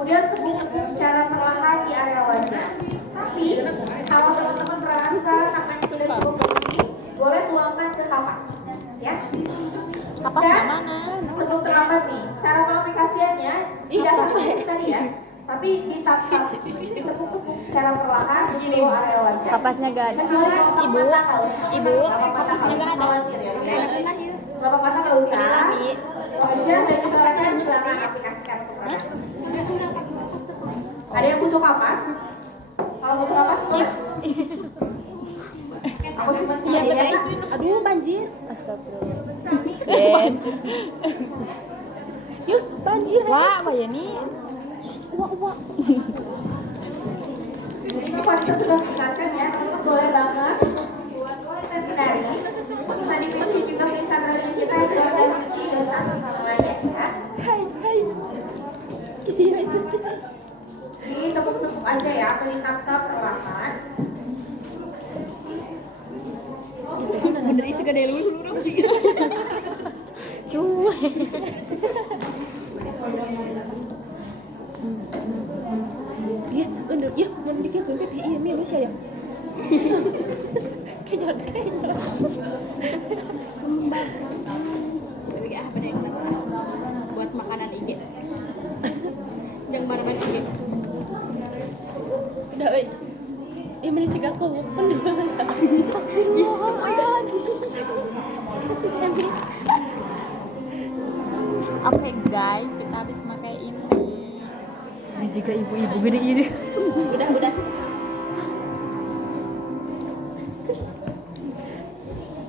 Kemudian tepuk secara perlahan di area wajah. Tapi kalau teman-teman merasa tangannya sudah cukup bersih, boleh tuangkan ke kapas, ya. Kapas yang mana? Sebelum terlambat nih, cara pengaplikasiannya tidak seperti tadi ya, tapi ditangkap, ditepuk-tepuk secara perlahan di seluruh area wajah. Kapasnya gak ada. Ibu, kapasnya gak ada. Kalau patah nggak usah. Wajah dan juga leher silakan aplikasikan kepada. Ada yang butuh kapas? Kalau butuh kapas, boleh. Aku simpan ya. Aduh, banjir. Astagfirullah. Yuk, banjir. Wah, apa ya nih? Wah. Ini wanita sudah mengingatkan ya, teman-teman boleh banget buat konten menari. Bisa di-mention juga ke Instagramnya kita di tas namanya ya. Hai. Iya itu sih. Ditepuk-tepuk aja ya, atau ditap-tap perlahan. Bener isi gede lu orang. Cuy. Iya, bener. Iya, nanti dia dompet iya Indonesia ya. Kayaknya. Tapi apa deh? Buat makanan IG. Yang marah IG. Udah, weh. Ini meni sih aku pendulangan. Oke guys, kita habis pakai ini. Ini juga ibu-ibu gede ini. Udah.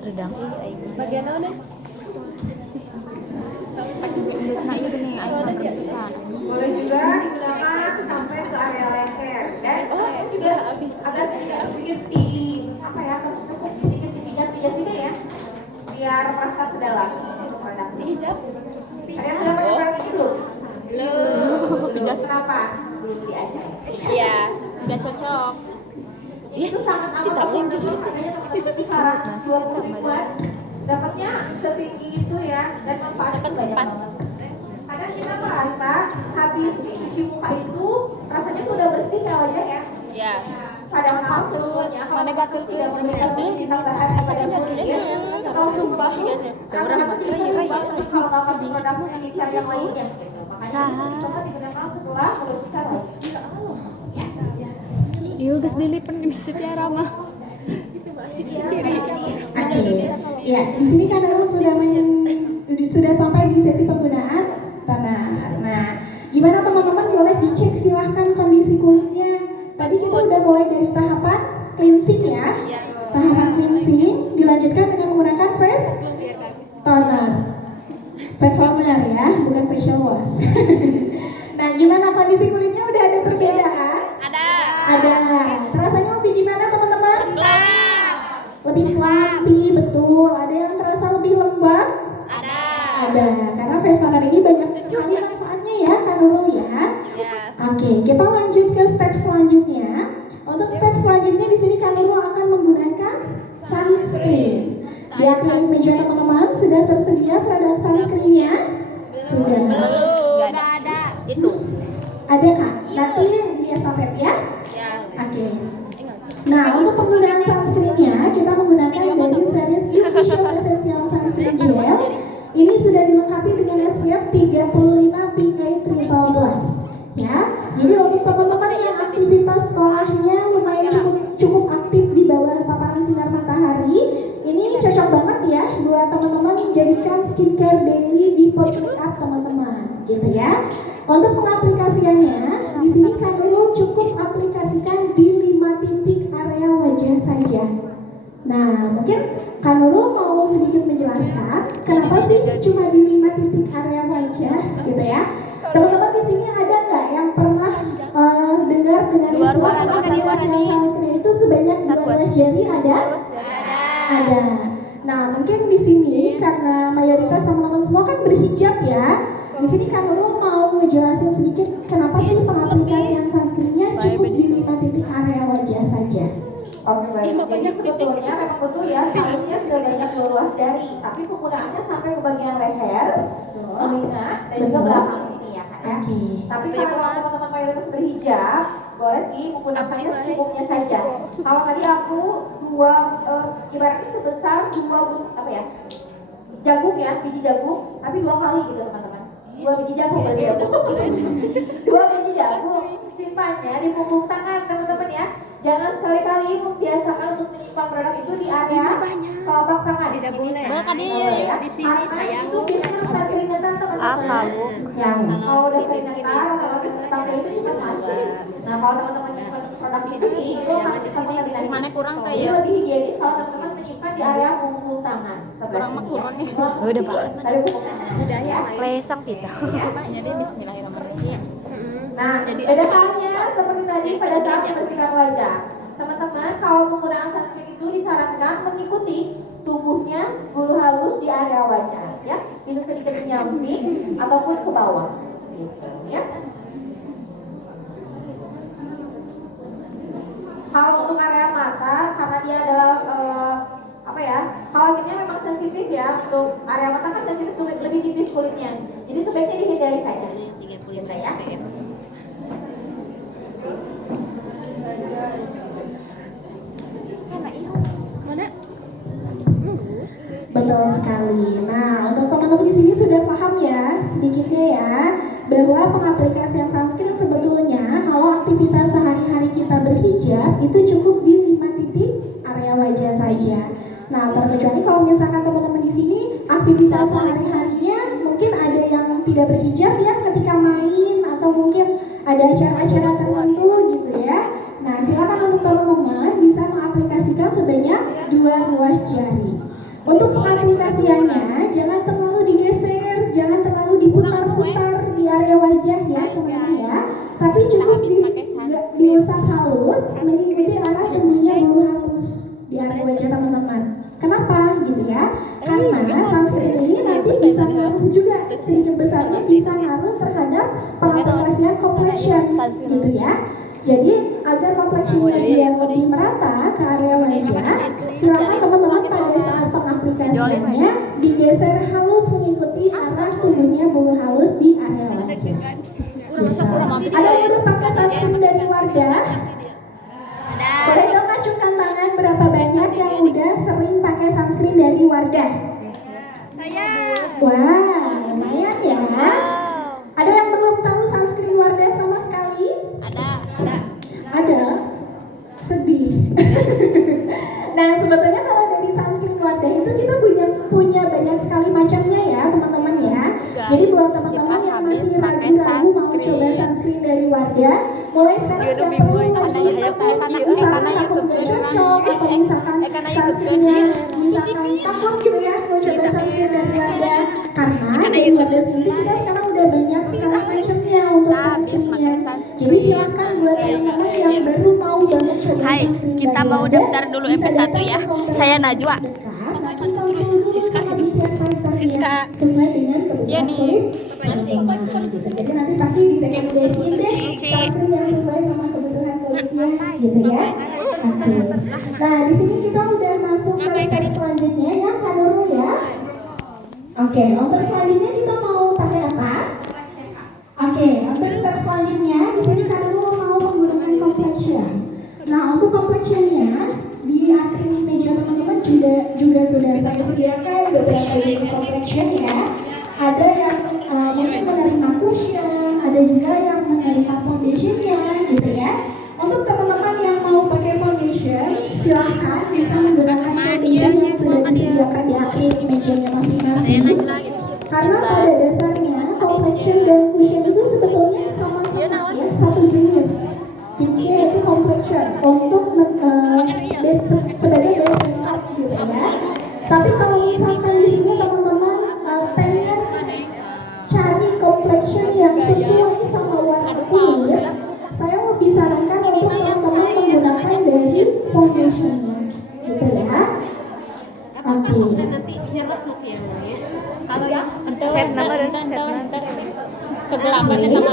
Redang Bagian mana? Desna itu nih, ayo berpisah. Boleh juga digunakan sampai ke area leher dan juga agak sedikit di apa ya, tepuk sedikit di pijat juga ya, biar merasa ke dalam untuk produk Hijab. Ada yang sudah pakai produk ini belum? Pijat. Kenapa? Belum beli aja. Iya. Udah cocok. Itu sangat amat affordable, harganya teman-teman kisaran 20 ribuan. Dapatnya setinggi itu ya, dan manfaatnya banyak banget. Kadang kita merasa habis cuci muka itu rasanya tuh udah bersih ya wajah ya. Iya. Padahal seluruhnya kalau negatif tidak memiliki fungsi tambahan pada kulit, kalau sumpah karena kalau nggak pakai produk skincare yang lainnya gitu. Makanya itu banget digunakan setelah membersihkan wajah. Iya, guys dilipen di sejarah mah. Oke, ya di sini kan sudah sampai di sesi penggunaan toner. Nah, gimana teman-teman, boleh dicek silahkan kondisi kulitnya. Tadi kita udah mulai dari tahapan cleansing ya, tahapan cleansing dilanjutkan dengan menggunakan face toner, ya, bukan facial wash. Nah, gimana kondisi kulitnya, udah ada perbedaan? Ada. Terasanya lebih gimana teman-teman? Lebih fluffy, betul. Ada yang terasa lebih lembab? Ada. Karena face toner ini banyak sekali manfaatnya ya, Kak Nurul ya. Oke, kita lanjut ke step selanjutnya. Untuk step selanjutnya di sini Kak Nurul akan menggunakan sunscreen. Di akrilik meja teman-teman sudah tersedia produk sunscreennya? Sudah. Enggak ada. Itu. Ada Kak? Nanti di estafet ya? Oke. Nah, untuk penggunaan sunscreennya kita menggunakan dari series Official Essential Sunscreen Gel. Ini sudah dilengkapi dengan SPF 35 PA Triple Plus. Ya, jadi untuk teman-teman yang aktivitas sekolahnya lumayan cukup aktif di bawah paparan sinar matahari, ini cocok banget ya buat teman-teman menjadikan skincare daily di pot makeup teman-teman, gitu ya. Untuk pengaplikasiannya, di sini Kak Nurul cukup aplikasikan di 5 titik area wajah saja. Nah, mungkin Kak Nurul mau sedikit menjelaskan kenapa sih cuma di 5 titik area wajah, gitu ya. Teman-teman di sini ada nggak yang pernah dengar dengan istilah pengaplikasian sunscreen itu sebanyak 12 jari? Ada? Ada. Nah, mungkin di sini karena mayoritas teman-teman semua kan berhijab ya. Di sini Kak Nurul mau ngejelasin sedikit kenapa sih pengaplikasian sunscreennya cukup di 5 titik area wajah saja. Oke, baik. Jadi sebetulnya memang betul ya, harusnya sebanyak 12 jari, tapi penggunaannya sampai ke bagian leher, telinga, dan juga belakang sini ya Kak. ya. Tapi kalau teman-teman mayoritas berhijab, boleh sih menggunakannya secukupnya saja. Kalau tadi aku ibaratnya sebesar jagung ya, biji jagung, tapi 2 kali gitu teman-teman. 2 biji jagung berarti ya. 2 biji jagung simpannya di punggung tangan teman-teman ya. Jangan sekali-kali membiasakan untuk menyimpan produk itu di area kelopak tangan. Tidak boleh. Ya, di sini sayang. Itu biasanya rentan keringetan teman-teman. Ya, kalau udah keringetan otomatis pakai itu cepat masuk. Nah, kalau teman-teman menyimpan produk di sini itu akan terkontaminasi. Mana kurang teh Jadi ya? lebih higienis kalau teman-teman menyimpan di area punggung tangan. Sebelah sini ya. Udah banget. Tapi punggung tangan. Udah ya. Lesang kita. Jadi bismillahirrahmanirrahim. Nah, beda halnya seperti tadi pada saat membersihkan wajah. Teman-teman, kalau penggunaan sunscreen itu disarankan mengikuti tubuhnya bulu halus di area wajah, ya. Bisa sedikit menyamping ataupun ke bawah, gitu, ya. Kalau untuk area mata, karena dia adalah khawatirnya memang sensitif ya. Untuk area mata kan sensitif, lebih tipis kulitnya. Jadi sebaiknya dihindari saja. Gitu ya. Betul sekali. Nah, untuk teman-teman di sini sudah paham ya sedikitnya ya bahwa pengaplikasian sunscreen sebetulnya kalau aktivitas sehari-hari kita berhijab itu cukup di 5 titik area wajah saja. Nah, terkecuali kalau misalkan teman-teman di sini aktivitas sehari-harinya mungkin ada yang tidak berhijab ya ketika main atau mungkin ada acara-acara tertentu gitu ya. Nah, silakan untuk teman-teman bisa mengaplikasikan sebanyak 2 ruas jari. Untuk pengaplikasiannya jangan terlalu digeser, jangan terlalu diputar-putar di area wajah ya teman-teman ya. Tapi cukup diusap halus mengikuti arah tumbuhnya bulu halus di area wajah teman-teman. Kenapa gitu ya? Karena sunscreen ini nanti bisa ngaruh juga sedikit besarnya bisa ngaruh terhadap pengaplikasian complexion gitu ya. Jadi agar complexionnya biar lebih merata ke area wajah, silakan teman-teman pada saat pengaplikasiannya digeser halus mengikuti arah tumbuhnya bulu halus di area wajah. Gitu. Ada yang udah pakai sunscreen dari Wardah? Boleh dong acungkan tangan berapa banyak yang udah sering pakai sunscreen dari Wardah? Wah, lumayan ya. Ada yang belum tahu sunscreen Wardah sama sekali? Ada? Sedih. Nah, sebetulnya kalau dari sunscreen Wardah itu kita punya banyak sekali macamnya ya, teman-teman ya. Jadi buat teman-teman yang masih ragu-ragu mau coba sunscreen dari Wardah, mulai sekarang nggak perlu lagi misalkan takut nggak cocok atau misalkan sunscreennya misalkan takut gitu ya mau coba sunscreen dari Wardah, karena dari Wardah sendiri kita sekarang udah banyak sekali macamnya untuk sunscreennya. Jadi silakan buat teman-teman yang baru mau banget coba sunscreen Kita dari mau Wardah, daftar dulu bisa MP1 datang ya. ke counter Saya Najwa. nanti konsul dulu sama bidan Faisal ya, sesuai dengan kebutuhan kulit teman-teman gitu. Jadi nanti pasti direkomendasiin deh sunscreen yang sesuai sama kebutuhan kulitnya gitu ya. Oke. Nah, di sini kita udah masuk ke step selanjutnya ya, Kak Nurul ya. Oke, untuk selanjutnya kita mau pakai apa? Oke, untuk step selanjutnya di sini Kak Nurul mau menggunakan complexion. Nah, untuk complexionnya di akrilik meja teman-teman juga sudah saya sediakan beberapa jenis complexion ya. Ada yang mungkin menerima cushion, ada juga yang menerima foundationnya gitu ya. Untuk teman-teman yang mau pakai foundation, silahkan bisa menggunakan foundation yang sudah disediakan di akrilik mejanya masing-masing. Karena pada dasarnya complexion dan cushion itu sebetulnya sama-sama ya, satu jenis. Jenisnya yaitu complexion untuk sebagai base makeup gitu ya. Tapi kalau misalkan di sini teman-teman pengen cari complexion yang sesuai sama warna kulit, saya lebih sarankan untuk teman-teman menggunakan dari foundationnya gitu ya. Oke. Kalau yang Set nama kegelapan sama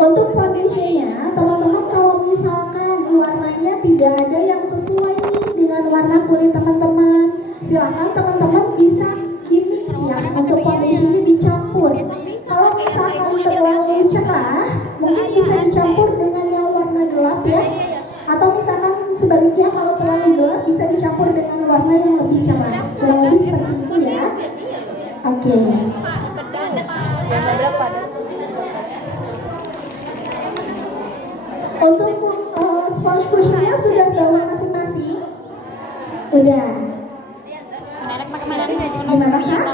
Untuk foundationnya, teman-teman kalau misalkan warnanya tidak ada yang sesuai nih dengan warna kulit teman-teman, silakan teman-teman bisa di mix ya untuk foundation ini dicampur cerah, mungkin bisa dicampur dengan yang warna gelap ya. Atau misalkan sebaliknya kalau terlalu gelap bisa dicampur dengan warna yang lebih cerah. Kurang lebih seperti itu ya. Oke. Untuk sponge cushionnya sudah bawa masing-masing? Udah. Gimana kak?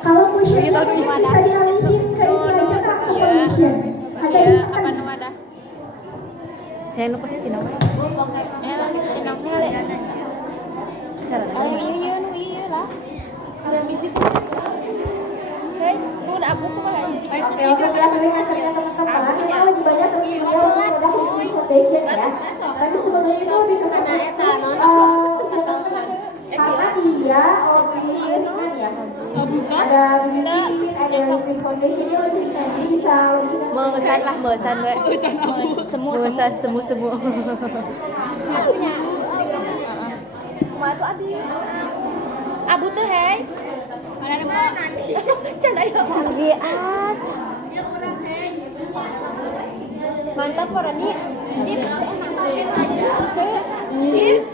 Kalau cushionnya mungkin bisa dialihin ke itu aja kak, ke foundation. Agak ditekan. Yang lupa sih Cina. Iya lah. Ada misi tuh. Hei, tuh udah aku tuh kan. Oke, untuk yang pilih hasilnya teman-teman, memang lebih banyak tersedia untuk produk Liquid Foundation ya. Tapi sebenarnya itu lebih cocok karena dia lebih ringan ya. Ada BB, ada Liquid Foundation, dia lebih ringan, jadi bisa lebih ringan. Mengesan lah, mengesan gue. Semu. Ma tuh abi. Abu tuh hei. Mana nih mau? Canda yuk. Canggih aja. Mantap orang nih. Sip.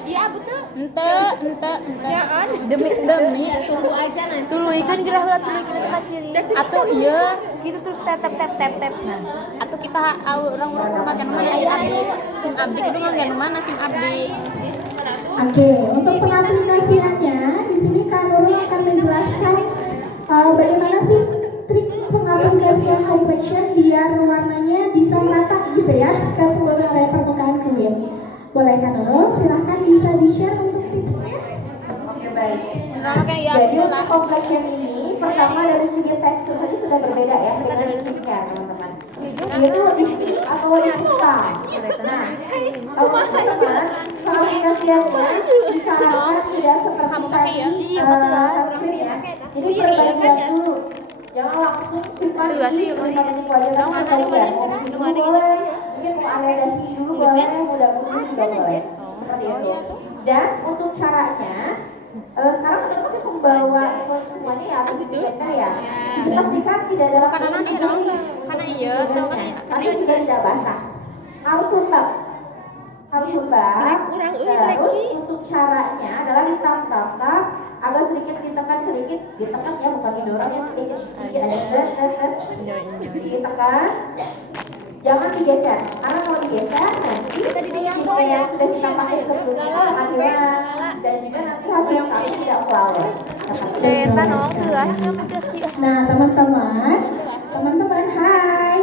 Iya abu tuh. Ente. Ya kan? Demi tunggu aja nanti. Tulu ikan gerak tulu ikan kita ciri. Atau iya, gitu terus tap. Nah, atau kita orang rumah kan mana abdi, sim abdi itu nggak mana sim abdi. Oke, untuk pengaplikasiannya di sini Kak Nurul akan menjelaskan bagaimana sih trik pengaplikasian complexion biar warnanya bisa merata gitu ya ke seluruh area permukaan kulit. Boleh Kak Nurul, silahkan bisa di-share untuk tipsnya. Oke, baik. Ya, Jadi untuk complexion ini, pertama dari segi tekstur tadi sudah berbeda ya dengan skincare teman-teman. Itu lebih thick atau lebih hitam. Nah, teman-teman, pengaplikasiannya disarankan tidak seperti tadi sunscreen ya. Jadi perbaikan dulu. Jangan langsung simpan di titik wajah langsung kemudian. Boleh, mungkin mau area dahi dulu boleh, mudah juga boleh. Seperti itu. Dan untuk caranya, sekarang teman-teman membawa semuanya ya atau blender ya. Dipastikan tidak ada karena iya, tahu kan ya. tapi juga tidak basah. Harus lembab. Terus untuk caranya adalah ditambah agak sedikit ditekan ya, bukan didorong ya, sedikit ada ditekan. Jangan digeser, karena kalau digeser nanti skincare yang sudah kita pakai sebelumnya akan hilang dan juga nanti hasil kami tidak flawless. Nah teman-teman, hai.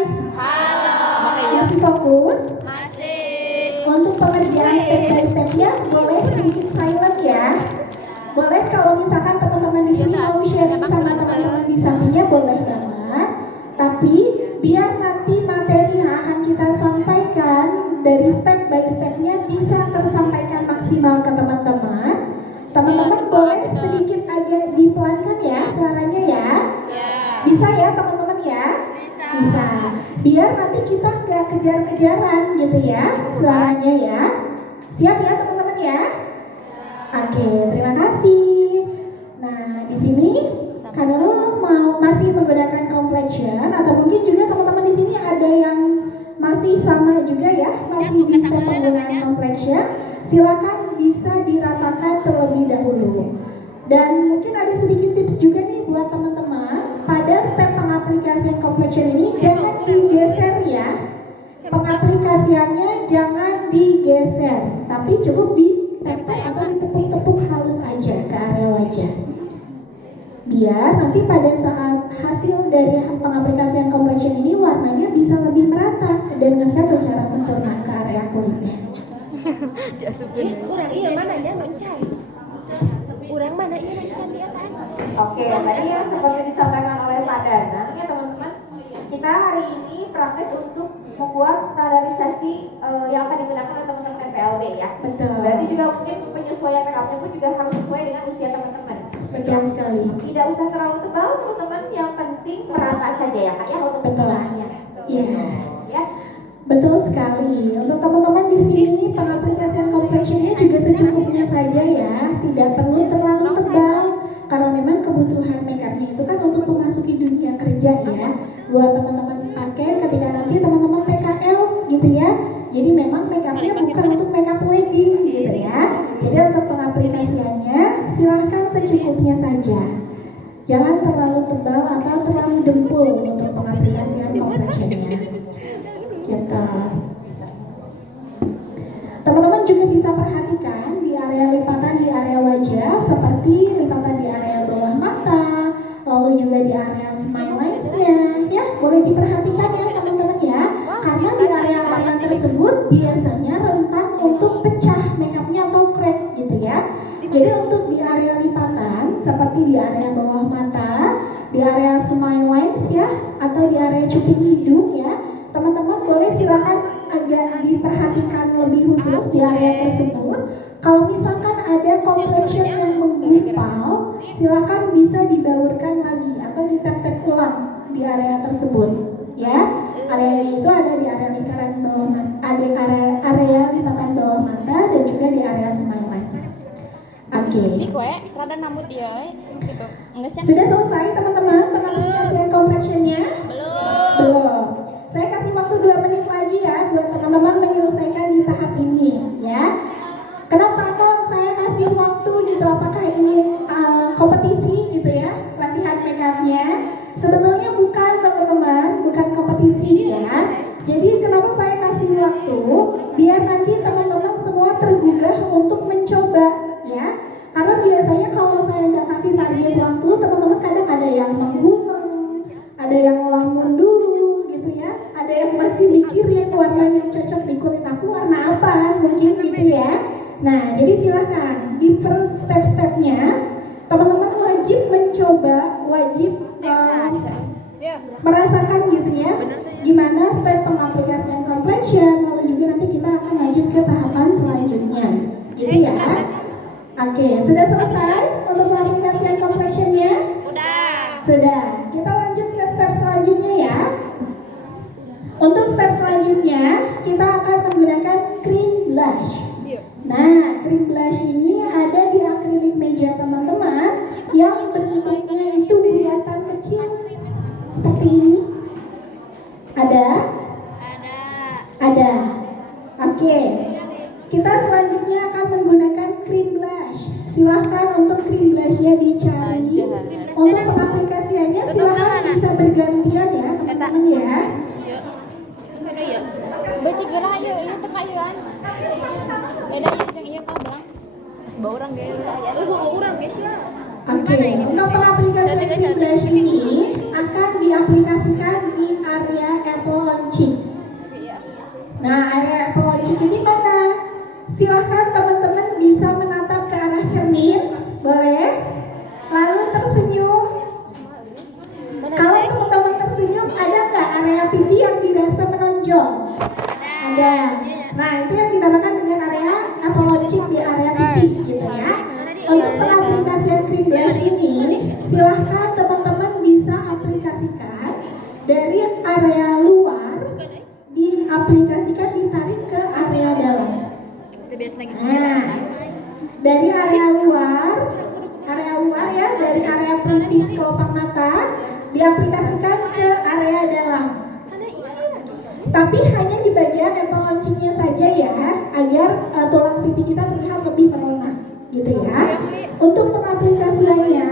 Masih fokus? Untuk pengerjaan step by stepnya boleh sedikit silent ya. Boleh kalau misalkan teman-teman di sini mau sharing sama teman-teman di sampingnya boleh banget. Tapi biar nanti materi yang akan kita sampaikan dari step by stepnya bisa tersampaikan maksimal ke teman-teman. Teman-teman boleh sedikit agak dipelankan ya suaranya ya. Bisa ya teman-teman ya? Bisa. Biar nanti kita nggak kejar-kejaran gitu ya suaranya ya. Siap ya teman-teman ya? Oke, terima kasih. Nah, di sini Kak Nurul masih menggunakan complexion atau mungkin juga teman-teman di sini ada yang masih sama juga ya, masih bisa menggunakan complexion. Silakan bisa diratakan terlebih dahulu. Dan mungkin ada sedikit tips juga nih buat teman-teman pada step pengaplikasian complexion ini jangan digeser ya. Pengaplikasiannya jangan digeser, tapi cukup ditempel atau ditepuk-tepuk halus aja ke area wajah. Biar nanti pada saat hasil dari pengaplikasian complexion ini warnanya bisa lebih merata dan ngeset secara sempurna ke area kulitnya. Kurang iya mana ya mencai. Kurang mana iya mencai dia kan. Oke, tadi yang seperti disampaikan oleh Pak Danang ya teman-teman, kita hari ini praktek untuk membuat standarisasi yang akan digunakan oleh teman-teman PPLB ya. Betul. Berarti juga mungkin penyesuaian make-upnya pun juga harus sesuai dengan usia teman-teman. Betul sekali. Tidak usah terlalu tebal teman-teman, yang penting merata saja ya Kak ya untuk penggunaannya. Iya. Ya. Betul sekali. Untuk teman-teman di sini pengaplikasian complexionnya juga secukupnya saja ya, tidak perlu terlalu tebal karena memang kebutuhan makeupnya itu kan untuk memasuki dunia kerja ya. Buat teman-teman pakai dempul untuk pengaplikasian complexionnya. Gitu. Teman-teman juga bisa perhatikan di area lipatan di area wajah seperti lipatan di area bawah mata, lalu juga di area smile lines-nya, ya boleh diperhatikan ya teman-teman ya, karena di area-area tersebut biasanya rentan untuk pecah makeupnya atau crack gitu ya. Jadi untuk di area lipatan seperti di area bawah mata, di area smile lines ya, atau di area cuping hidung ya, teman-teman boleh silakan agak diperhatikan lebih khusus di area tersebut. Kalau misalkan ada complexion yang menggumpal, silakan bisa dibaurkan lagi atau ditap-tap ulang di area tersebut. Ya, areanya itu ada di area lingkaran bawah mata, ada area lipatan bawah mata dan juga di area smile lines. Oke. Rada namut ya, gitu. Sudah selesai teman-teman pengaplikasian complexionnya? Belum. Saya kasih waktu 2 menit lagi ya buat teman-teman menyelesaikan di tahap ini ya. Kenapa kok saya kasih waktu gitu? Apakah ini kompetisi gitu ya, latihan makeupnya? Sebetulnya bukan teman-teman, bukan kompetisi ya. Jadi kenapa saya kasih waktu? Biar nanti teman-teman semua tergugah untuk mencoba ya. Karena biasanya kalau saya nggak kasih target waktu, teman-teman kadang ada yang menggulung, ada yang ngelamun dulu gitu ya, ada yang masih mikirin warna yang cocok di kulit aku warna apa mungkin gitu ya. Nah jadi silahkan di per step-stepnya teman-teman wajib mencoba, wajib merasakan gitu ya gimana step pengaplikasian complexion, lalu juga nanti kita akan lanjut ke tahapan selanjutnya gitu ya. Oke, sudah selesai untuk pengaplikasian complexionnya? Sudah. Kita lanjut ke step selanjutnya ya. Untuk step selanjutnya kita akan menggunakan cream blush. Nah, cream blush ini ada di akrilik meja teman-teman yang bentuknya itu bulatan kecil seperti ini. Ada? Ada. Oke. Kita selanjutnya akan menggunakan cream blush. Silahkan untuk cream blushnya dicari. Untuk pengaplikasiannya silahkan bisa bergantian ya teman-teman ya. Baca gerak ya, iya teka kan. Beda ya yang iya kan bilang. Pas bawa orang guys. Orang guys ya. Oke, untuk pengaplikasian cream blush ini akan diaplikasikan di area apple on cheek. Nah, area apple on cheek ini mana? Silahkan teman-teman bisa menatap ke arah cermin, boleh? Lalu tersenyum. Kalau teman-teman tersenyum, ada nggak area pipi yang dirasa menonjol? Ada. Nah, itu yang dinamakan dengan area apple on cheek di area pipi, gitu ya. Untuk pengaplikasian cream blush ini, silahkan teman-teman bisa aplikasikan dari area luar, diaplikasikan ditarik ke area dalam. Nah, dari area luar ya, dari area pelipis kelopak mata diaplikasikan ke area dalam. Tapi hanya di bagian apple on cheek-nya saja ya, agar tulang pipi kita terlihat lebih merona, gitu ya. Untuk pengaplikasiannya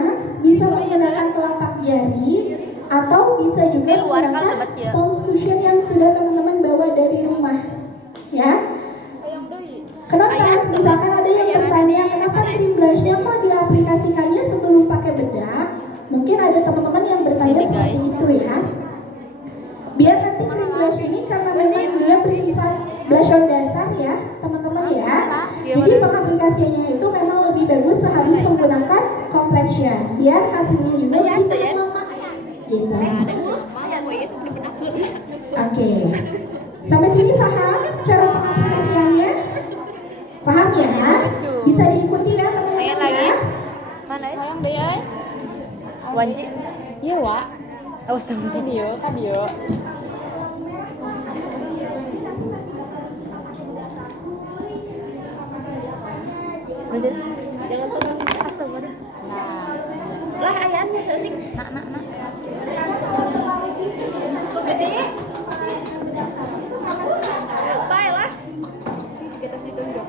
bisa menggunakan telapak jari atau bisa juga menggunakan sponge cushion yang sudah teman-teman bawa dari rumah, ya. Kenapa? Misalkan ada yang bertanya kenapa cream blushnya kok diaplikasikannya sebelum pakai bedak? Mungkin ada teman-teman yang bertanya seperti itu ya. Biar nanti cream blush ini karena memang dia bersifat blush on dasar ya teman-teman ya. Jadi pengaplikasiannya itu memang lebih bagus sehabis menggunakan complexion. Biar hasilnya juga lebih tahan lama. Gitu. Oke. Sampai sini paham cara pengaplikasiannya? Paham ya? Bisa diikuti ya teman-teman ya. Mana ya? Sayang deh ya. Wanji. Iya, Wak. Awas temen video kan yo. Lanjut. Jangan terlalu astaga deh. Nah. Lah ayamnya seutik. Nak. Gede. Baiklah. Kita ditunjuk.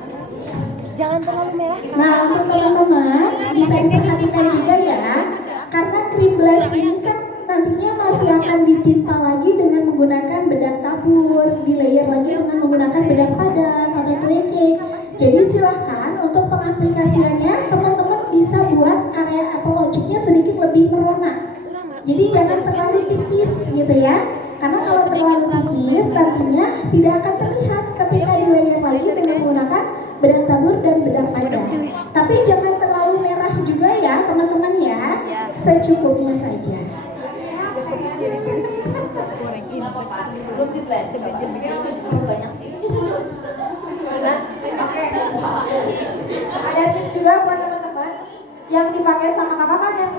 Jangan terlalu merah. Nah, untuk teman-teman bisa diperhatikan juga ya, karena cream blush ini kan nantinya masa akan ditimpa lagi dengan menggunakan bedak tabur, di layer lagi dengan menggunakan bedak padat atau kue cake. Jadi silahkan untuk pengaplikasiannya teman-teman bisa buat area apple logic-nya sedikit lebih merona. Jadi jangan terlalu tipis gitu ya. Karena kalau terlalu tipis nantinya tidak akan terlihat ketika di layer lagi dengan menggunakan bedak tabur dan bedak padat. Tapi jangan terlalu merah juga ya teman-teman ya. Secukupnya saja. Belum di blend, banyak sih. Oke. Ada tips juga buat teman-teman yang dipakai sama kakak kan yang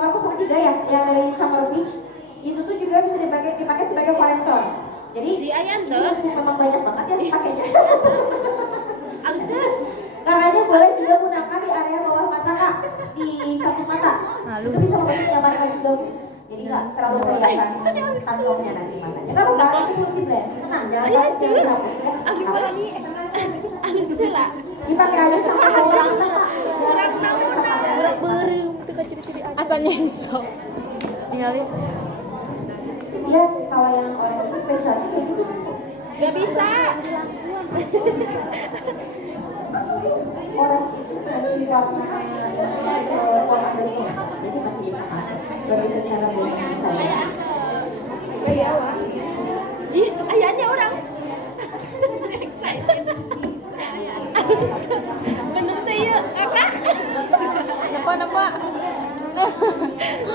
nomor 03 ya, yang dari Summer Beach. Itu tuh juga bisa dipakai sebagai korektor. Jadi itu memang banyak banget ya dipakainya. Halus tuh. Kakaknya boleh juga gunakan di area bawah mata kak, di kaki mata. Itu bisa membantu menyamarkan juga. Jadi nggak terlalu kelihatan kantongnya nanti matanya. Nggak apa-apa, itu belum di blend. Tenang, jangan pakai yang habis ya. Halus tuh lah. Dipakai aja sama orang kak. Gerak berem tuh kan ciri-ciri Asalnya iso. Tinggalin. Ya, kalau yang orang itu spesialnya kayak gitu. Gak bisa. Orang itu masih warna warna beringnya, jadi masih bisa masuk. Berbeda cara blending saya. Ih, ayahnya orang. Bener tuh ya, kakak. Napa?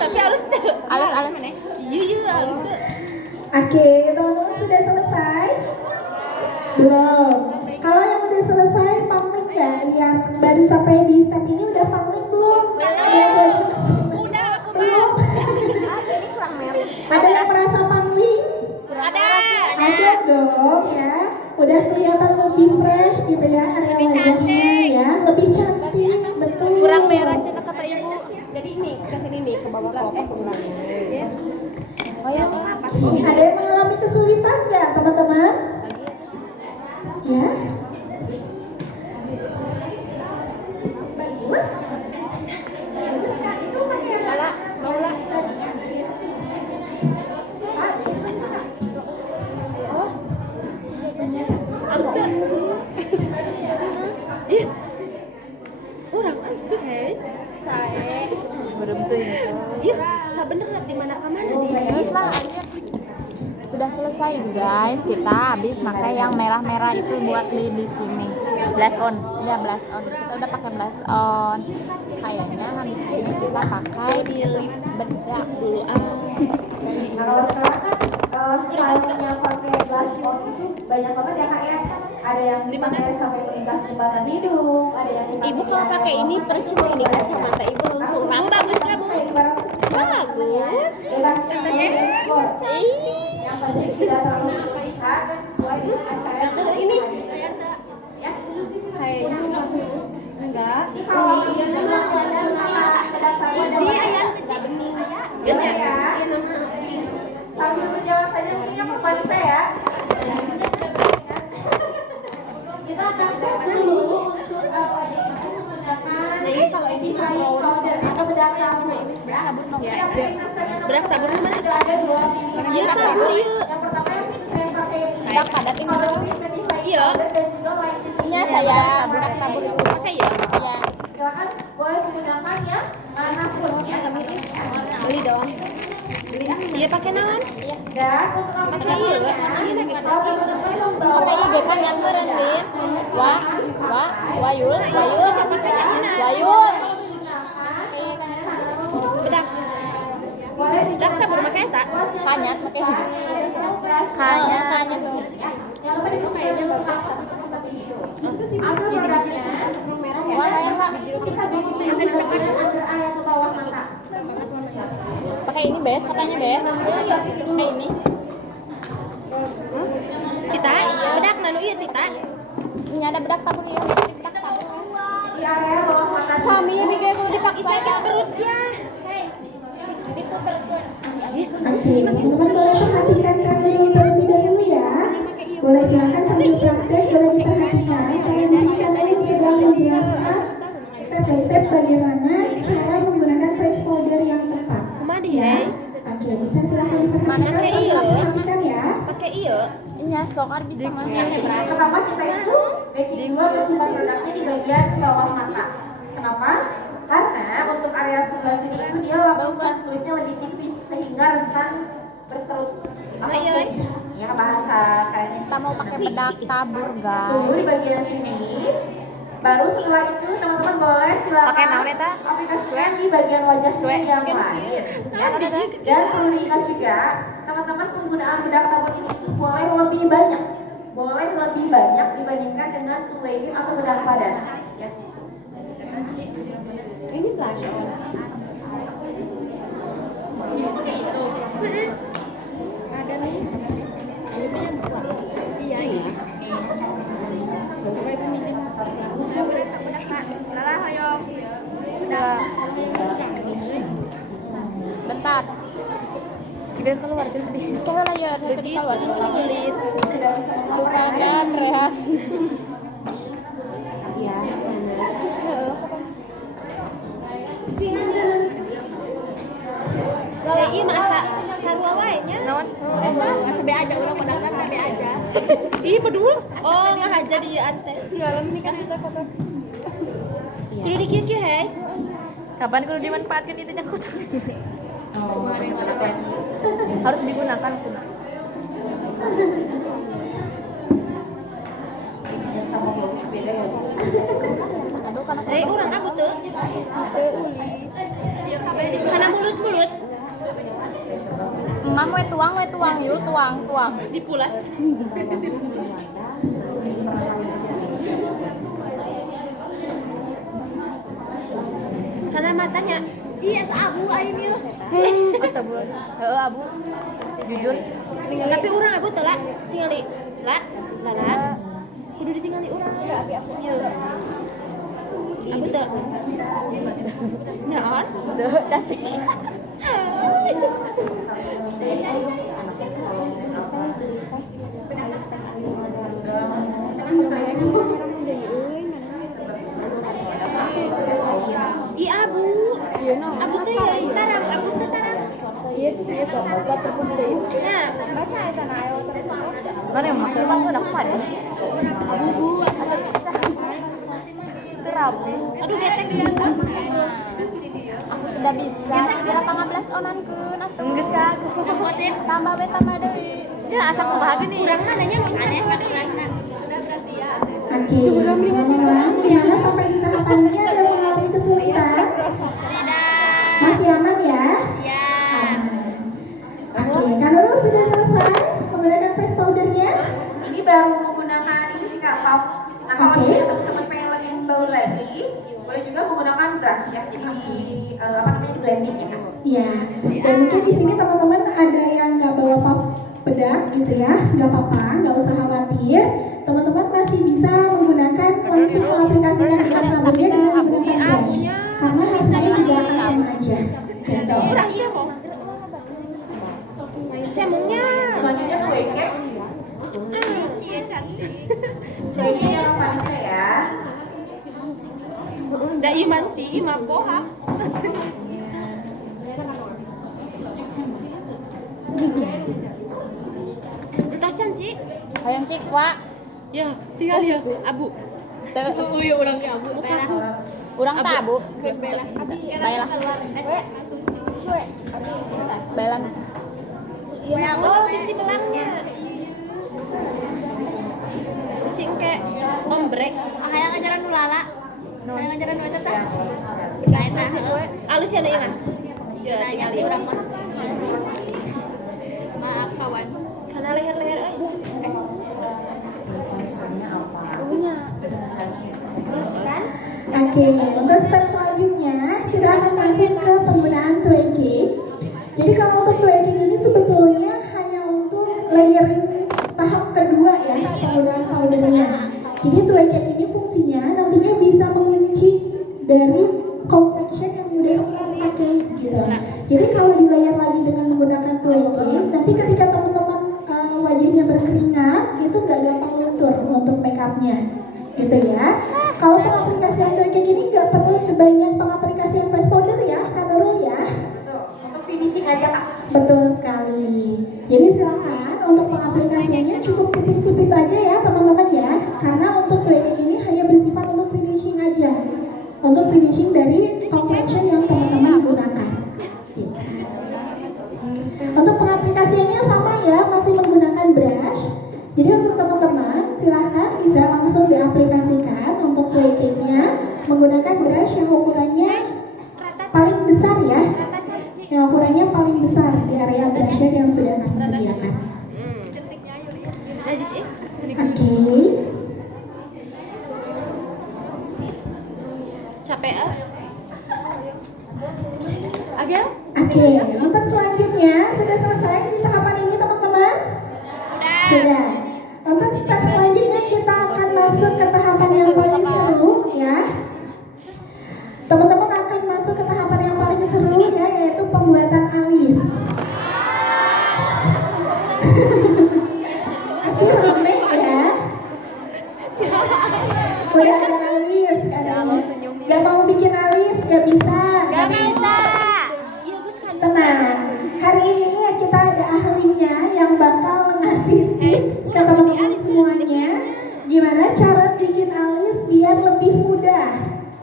Tapi halus tuh. Halus. Iya, halus tuh. Oke, teman-teman sudah selesai? Belum. Kalau yang udah selesai, pangling nggak? Lihat, baru sampai di step ini udah pangling belum? Udah, aku Belum. Ada yang merasa pangling? ada. Ada dong ya. Udah kelihatan lebih fresh gitu ya area wajahnya ya, lebih cantik, betul. Kurang merah cina kata ibu. Jadi ini ke sini nih ke bawah kok kurang. Oh ya. Ada yang mengalami kesulitan nggak teman-teman? Ya. Bagus. Bagus kak, itu pakai apa? Baula. Halus tuh. Ih. Orang halus tuh, hei. Sae. Belum tuh ini. Iya, sebenernya di mana ke mana nih? Terus lah. Sudah selesai guys, kita habis pakai yang merah-merah itu buat di sini. Blush on. Ya, blush on. Kita udah pakai blush on. Kayaknya habis ini kita pakai Di lips bedak dulu. Nah kalau sekarang kan stylenya pakai blush on itu banyak banget ya kak ya. Ada yang dipakai sampai melintasi jembatan hidung, ada yang dipakai. Ibu kalau pakai ini percuma ini kacamata ibu langsung bagus kan bu? Bagus. Bebas ekspor. Yang penting tidak terlalu terlihat dan sesuai dengan acara yang Ini ya. kayak enggak. Ini kalau dia juga pendaftaran Ci ayam Yes, ya. Sambil penjelasannya mungkin Pak Vanessa ya. Kita akan set dulu untuk wajah itu menggunakan kalau ini powder atau bedak tabur ya. Bedak tabur mana? Sudah ada dua pilihan. Iya, tabur iya. Yang pertama yang saya pakai ini. bedak padat ini Kalau dulu. ini berarti Iya. powder dan juga light Punya saya bedak tabur itu. Pakai ya? Iya. Silakan boleh menggunakan ya manapun ya. Beli dong. Beli ah. Iya pakai naon? Dan untuk Pakai iya. Iya kalau teman-teman mau bawa Pakai IG kan yang keren, Lin. Wayul. Wayul. Bedak. boleh Bedak tabur pakai tak? Kanyat pakai IG. kanya Kanyat tuh. yang lupa dipikirkan dulu seperti itu. Ambil produknya merah ya. Wah, yang Kak. Kita bikin agar area ke bawah mata. Pakai ini bes, katanya bes. Pakai ini. Kita bedak nanu iya tita. Ini ada bedak tabur ya. Bedak tabur. Di area bawah mata. Kami bikin kudu dipaksa Sakit perut ya. Oke, teman-teman boleh perhatikan kami terlebih dahulu ya. Boleh silakan sambil praktek, boleh diperhatikan karena di sini kami sedang menjelaskan step by step bagaimana cara menggunakan face powder yang tepat. Kemana Ya, ya? oke, bisa silakan diperhatikan. Mana Ya, sok ar bisa mah. Kenapa kita itu backing 2 bersifat produknya di bagian bawah mata? Kenapa? Karena untuk area sebelah sini itu dia lapisan kulitnya lebih tipis sehingga rentan berkerut. Ya bahasa kayaknya Kita mau pakai bedak tabur, Tuh di guys. bagian sini. Baru setelah itu teman-teman boleh silakan Pakai naon eta? aplikasikan di bagian wajah yang lain. Ya. Dan perlu diingat juga, teman-teman penggunaan bedak tabur ini itu boleh lebih banyak dibandingkan dengan two-way atau bedak padat. Ya. Ini blush on. Ada nih. Ini punya buku. Iya. Coba ibu minjem. Lala hoyong. Bentar. Sudah keluar tadi. Coba lah ya, ada sedikit keluar. Bukan, Rehan. Iya, mana? Iya masa sarua wae nya. Naon? Asa be aja urang menangkan be aja. Ih, pedul. Oh, ngahaja di ante. Dalam ini kan kita foto. Kudu dikir-kir he. Kapan kudu dimanfaatkan itu nyangkut? Oh, Harus digunakan sudah. sama blognya beda ya. Aduh, karena Urang aku tuh. Karena mulut-mulut Mam we tuang yuk, tuang. dipulas. Karena matanya iya abu aini. Astagfirullah. Heeh, Abu. Jujur. Tapi urang abu teh lah tingali. Lala. Kudu ditinggali urang. Iya, aku. Abu teh. Naon? Cantik. Iya abu. Abu teh ya tarang, abu teh tarang. Iya, bapak telepon deui. Nah, baca eta na ayo terus. Mana yang maksud sudah kuat ya? Abu asal bisa. Terapi. Aduh getek dia kan. Aku tidak bisa. Kira 15 onankeun atuh. Geus ka aku. Tambah deui. Ya asal kumaha gini. Urang mah nanya lo aneh padengasna. Sudah berarti ya. Oke, teman-teman, gimana sampai di tahapan ini ada yang mengalami kesulitan? Masih aman ya? Ya. Oke, kan dulu sudah selesai menggunakan face powdernya? Ini baru menggunakan ini sih Kak Pop. Nah kalau Oke. misalnya teman-teman pengen lebih membaur lagi, boleh juga menggunakan brush ya. Jadi di blending ya Kak. Iya. Dan mungkin di sini teman-teman ada yang nggak bawa bedak gitu ya, nggak apa-apa, nggak usah khawatir. Teman-teman masih bisa menggunakan langsung mengaplikasikan bedak taburnya dengan menggunakan brush, karena hasilnya juga akan sama aja. Gitu. Urang cemong. Cemongnya. Selanjutnya tuh wake cake. Cie cantik. Wake cake yang manisnya ya. Da iman ci imah poha. Entasan ci. Hayang cik, Pak. Ya, tinggal ya abu. Oh iya urang ke abu. Urang tak, Bu. Bela. Baiklah. Baiklah. Oh, bisi belangnya. Bisi engke ombre. Hayang ajaran nu lala. Hayang ajaran nu eta tah. Lain tah. Alus ya iman. Ya, tinggal di urang mah. Maaf kawan. Karena leher-leher Oke, untuk step selanjutnya kita akan masuk ke penggunaan twaking. Jadi kalau untuk twaking ini sebetulnya hanya untuk layering tahap kedua ya, penggunaan powdernya. Jadi twaking ini fungsinya nantinya bisa mengunci dari complexion yang udah pakai gitu. Jadi kalau di layer lagi dengan menggunakan twaking, nanti ketika teman-teman wajahnya berkeringat itu nggak gampang luntur untuk makeupnya, gitu ya. Kalau pengaplikasian twaking ini nggak perlu sebanyak pengaplikasian face powder ya, Kak Nurul ya. Betul. Untuk finishing aja Kak. Betul sekali. Jadi silakan untuk pengaplikasiannya cukup tipis-tipis aja ya teman-teman ya, karena untuk kue ini hanya bersifat untuk finishing aja, untuk finishing dari completion yang teman-teman gunakan. Gitu. Untuk pengaplikasiannya sama ya, masih menggunakan brush. Jadi untuk teman-teman silahkan bisa langsung diaplikasikan untuk kue cake-nya menggunakan brush yang ukurannya paling besar ya, yang ukurannya paling besar di area brush yang sudah kami sediakan. Oke. Capek ah. Agak? Oke, untuk selanjutnya sudah selesai di tahapan ini teman-teman? Sudah. Untuk step selanjutnya kita akan masuk ke tahapan yang paling seru ya. Teman-teman akan masuk ke tahapan yang paling seru ya, yaitu pembuatan alis. Pasti rame ya. Udah ada alis, gak mau bikin alis, gak bisa. Gak bisa. Tenang, hari ini kita ada ahlinya yang bakal ngasih tips ke teman-teman semuanya gimana cara bikin alis biar lebih mudah.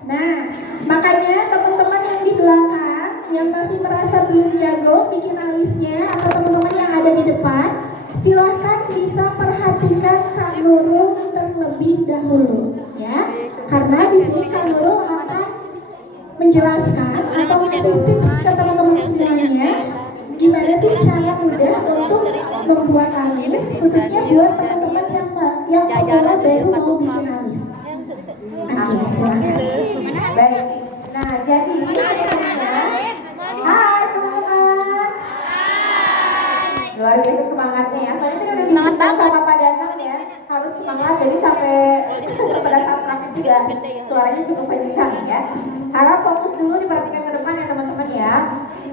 Nah, makanya teman-teman yang di belakang yang masih merasa belum jago bikin alisnya, atau teman-teman yang ada di depan, silahkan bisa perhatikan Kak Nurul terlebih dahulu ya, karena di sini Kak Nurul akan menjelaskan atau ngasih tips ke teman-teman semuanya gimana sih cara mudah untuk membuat alis, khususnya buat teman-teman yang pemula baru mau bikin alis. Oke, silakan. Baik. Nah, jadi hai teman-teman. Luar biasa semangatnya ya. Soalnya tadi udah Semangat dibilang banget. sama Pak Danang ya. Harus semangat, jadi sampai pada saat terakhir juga suaranya cukup kencang ya. Harap fokus dulu, diperhatikan ke depan ya teman-teman ya.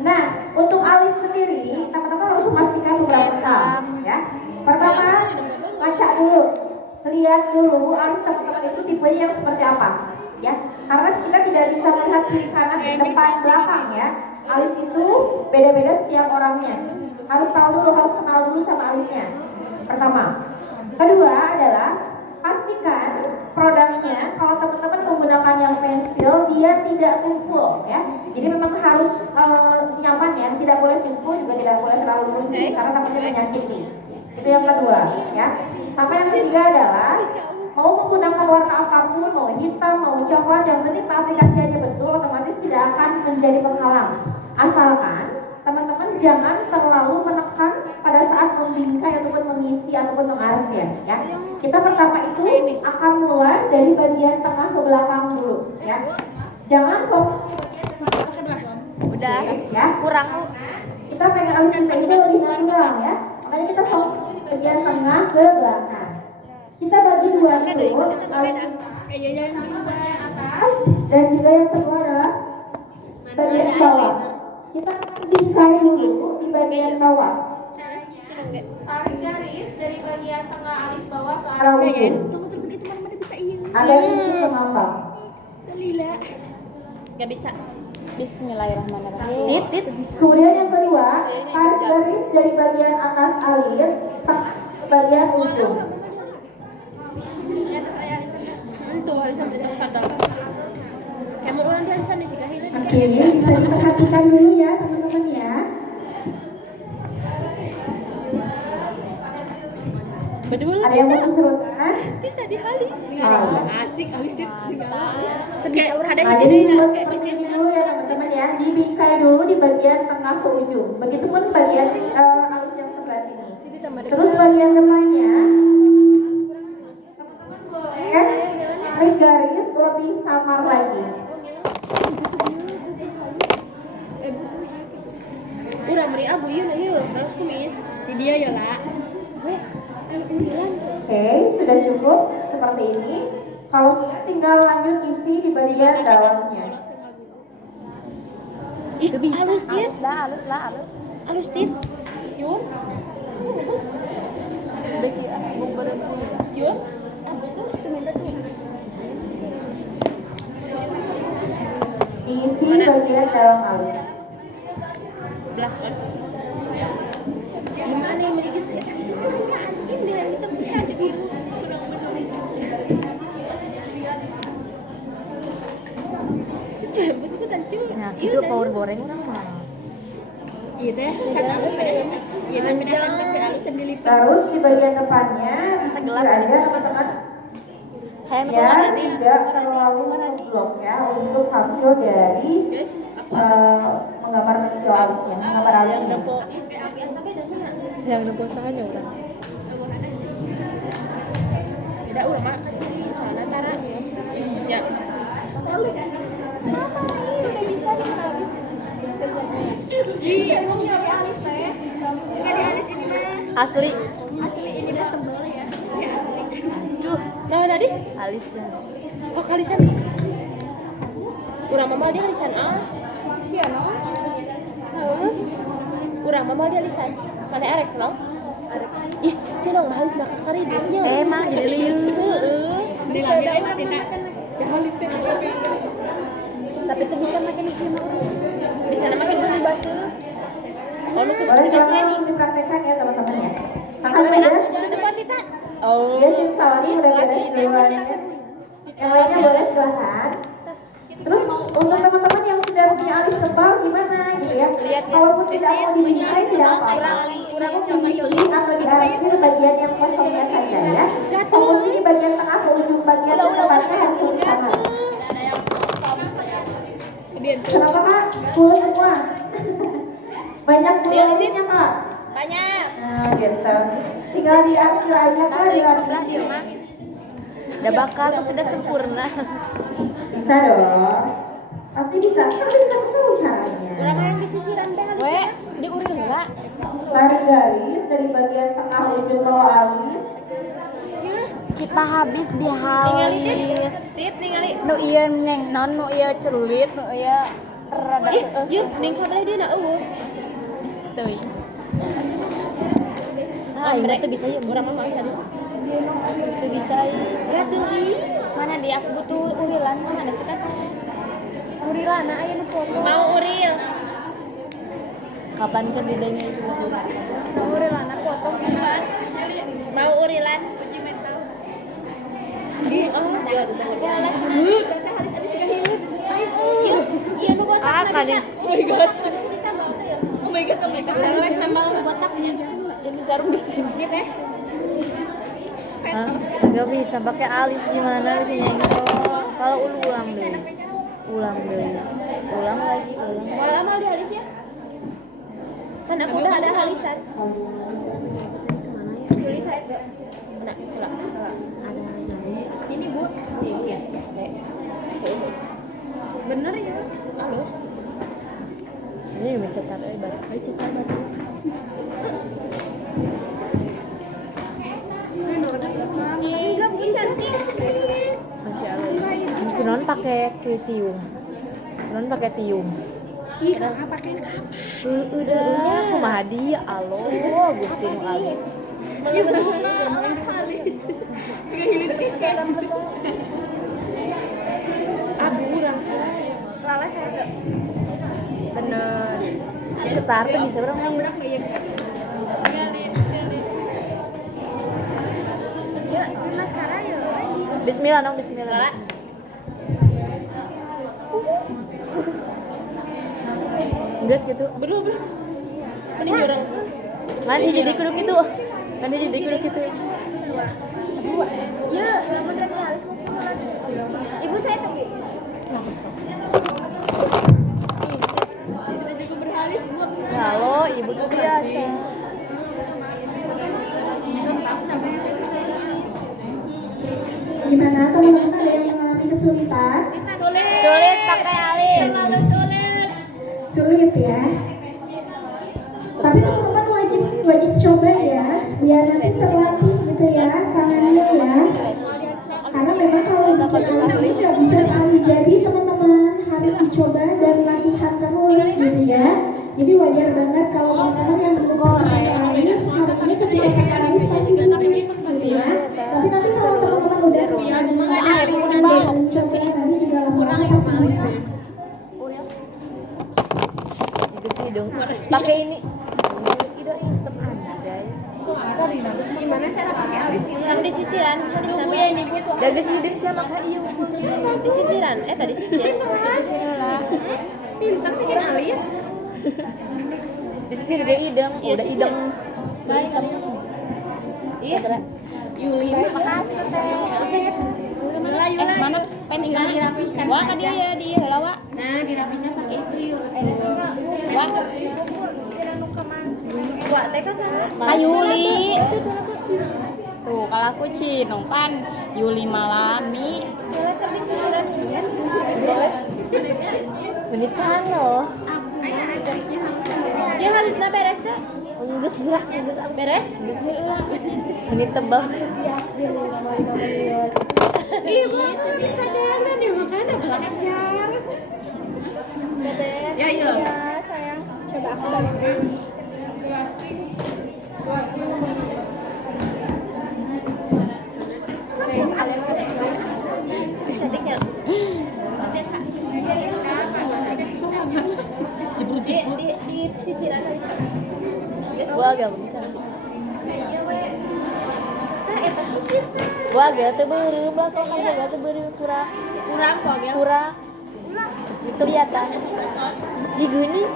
Nah, untuk alis sendiri, teman-teman harus memastikan beberapa hal ya. Pertama, ngaca dulu, lihat dulu alis teman-teman itu tipenya yang seperti apa ya. Karena kita tidak bisa melihat kiri kanan, depan, belakang ya. Alis itu beda-beda setiap orangnya. Harus tahu dulu, harus kenal dulu sama alisnya. Pertama. Kedua adalah pastikan produknya kalau teman-teman menggunakan yang pensil dia tidak tumpul ya. Jadi memang harus nyaman ya, tidak boleh tumpul juga tidak boleh terlalu luncur karena takutnya menyakiti. Itu yang kedua ya. Sama yang ketiga adalah mau menggunakan warna apapun, mau hitam, mau coklat, yang penting aplikasinya betul, otomatis tidak akan menjadi penghalang. Asalkan teman-teman jangan terlalu menekan pada saat membingkai ataupun mengisi ataupun mengaris ya. Kita pertama itu akan mulai dari bagian tengah ke belakang dulu ya. Jangan fokus di bagian tengah. Udah. Ya. Kurang lu. Kita pengen alis kita ini lebih natural ya. Makanya kita fokus di bagian tengah ke belakang. Kita bagi dua dulu, alis bagian atas dan juga yang kedua adalah bagian bawah. Kita bingkai dulu di bagian bawah. Tarik garis dari bagian tengah alis bawah ke arah ujung. Ada sisi pengambang. Gak bisa. Bismillahirrahmanirrahim. Tit. Kemudian yang kedua, tarik garis dari bagian atas alis ke bagian ujung. Itu alisan dari sandal. Kamu orang di alisan di sih kahil. Oke, bisa diperhatikan dulu ya teman-teman ya. Betul. Ada yang mau keserutan? Tita di halis. Oh. Asik halis Tita. Kayak kadang Nah, jadi jadi seperti ini dulu ya teman-teman ya. Dibingkai dulu di bagian tengah ke ujung. Begitupun bagian alis yang sebelah sini. Terus bagian depannya, teman-teman boleh tarik garis lebih samar lagi. Urang meri abu ieu balas kumis. Di dia ya lah. Weh, urilan. Oke, sudah cukup seperti ini. Kalau sudah tinggal lanjut isi di bagian dalamnya. Halus Tit. Halus. Halus Tit. Yun. Beki bung berempu. Yun. Itu minta tuh. Diisi bagian dalam alis. Belas kan. Gimana yang memiliki ini yang dicabut Gitu power goreng orang mah. Iya teh, cak alus pada iya teh pindahan ke alus sendiri. Terus di bagian depannya Segelap gelap aja teman-teman. Kayak Ya, tidak terlalu ngeblok ya untuk hasil dari menggambar pensil alisnya, menggambar alisnya. yang nempo sahanya orang. Beda urang mah kecil soalnya tara. Ya. Udah bisa ditulis. Iya, emang nyari alis teh. Nyari alis ini mah. Asli. Asli ini udah tebel ya. Ya asli. Aduh, nah tadi Alisnya. kok kalisan? Urang mah dia alisan ah. Sia no. Urang mah dia alisan. Mana arek no? Arek. Ih, cenah mah halis nak karidunya. Emang jadi liu. Heeh. Di langit eta tina. Ya halis teh. Tapi tuh bisa makin iki mah. Bisa makin dibasuh. Oh, lu Boleh langsung dipraktekkan ya teman-teman ya. Makasih ya. depan Tita. Dia simsalabim udah beres duluannya. Yang lainnya boleh silahkan. Terus untuk teman-teman yang sudah punya alis tebal gimana gitu ya? Kalaupun tidak mau dinilai tidak apa-apa. Cukup disulit atau diarsir bagian yang kosongnya saja ya. Fokus di bagian tengah ke ujung bagian depannya harus lebih sama. Kenapa kak? Full semua. Banyak kualitasnya kak. Banyak. Nah gitu. Tinggal diarsir aja kak. Iya mah. Udah bakal tuh tidak sempurna. Bisa dong. Pasti bisa. Kan udah dikasih tahu caranya. Urang yang di sisiran teh halis. We, di uril enggak? Tarik garis dari bagian tengah ujung bawah alis. Kita habis dihalis. Tit ningali. Nu ieu neng non nu ieu celulit, nu ieu rada Yuk, ning kamera dia na eueuh. teuy. Ah, ieu teh bisa ieu Urang mah halis. teu bisa ieu. Ya teuy. Mana dia aku butuh urilan, mana sih kan? Urilana aya nu foto. Mau uril. Kapan ke didenya itu? Urilana foto kan. Mau urilan. Uji mental. Di ya udah lah. Teh halis abis kahilut. Iya, iya nu botak Ah, bisa. kadang. Oh my god. Bisa ditambal teh ya. Oh my god, Rek nambal nu botaknya. Ini jarum di sini teh. Hah? Enggak bisa pakai alis gimana sih gitu. Kalau ulang deh. Ulang deh. Ulang lagi, ulang. Mau lama di halis ya? Kan aku udah ada halisan. Tulis saya enggak. Nah, ulang. Ini Bu. Ini ya. Saya. Bener ya? Halus. Ini mencetak batu. Ayo cetak batu. Enggak, Bu cantik. Masya Allah. Kunon pakai tium. Kunon pakai tium. Ih, kakak pakai kapan? Udah, kumaha dia? Alo, Gusti nu agung. Halis. Ngehilit kayak aduh, urang sih. Lala saya enggak. Bener. Cetar tuh bisa berapa main? Ya, di maskara ya. Bismillah dong, bismillah. Lala. Gas gitu. Bro. Ini orang. Mandi jadi kudu gitu. Mandi jadi kudu gitu. Ya, namun rek halus kumpul lagi. Ibu saya tapi. Ibu berhalis, Bu. Halo, ibu tuh biasa. Gimana teman-teman, ada yang mengalami kesulitan? Sulit pakai alis. Selalu sulit. Sulit ya. Tapi teman-teman wajib coba ya, biar nanti terlatih gitu ya tangannya ya. Karena memang kalau bikin alis ini nggak bisa sekali jadi teman-teman, harus dicoba dan latihan terus gitu ya. Jadi wajar banget kalau teman-teman yang belum pakai alis, hari ini ketika pakai alis pasti sulit gitu ya. Tapi nanti kalau teman-teman udah punya alis dan coba, nanti juga lama-lama pasti bisa. Itu sih dong. Pakai ini. Itu hitam aja. Gimana cara pakai alis? Yang di sisiran, di sana ini Bu tuh. Dages hidung sih maka iya. Di sisiran, tadi sisir. Sisi lah. Pintar bikin alis. Disisir dia idem, Iya, udah sisir. idem. Idem. Iya. Yuli. Makasih teh. Mana pen tinggal dirapihkan saja. Wah, kan dia heula, Wak. Nah, dirapihkan pakai itu yuk. Wak. Wak teh kan saha? Ka Yuli. Tuh, kalau aku Cinong pan Yuli Malami. Menitan loh. Dia harusnya beres tuh. Enggeus gerak, Beres? Enggeus heula. Menit tebal. Ih, mau kadang-kadang dia makanya belajar. Ya, iya. Sayang. Coba aku balik. Cantiknya. Di sisiran aja. Gua agak bukan. Nah, eta sisir teh. Gua agak teu beureum lah soalnya gua teu beureum kurang. Kurang kok ya. Kurang. Kelihatan. Di geuning.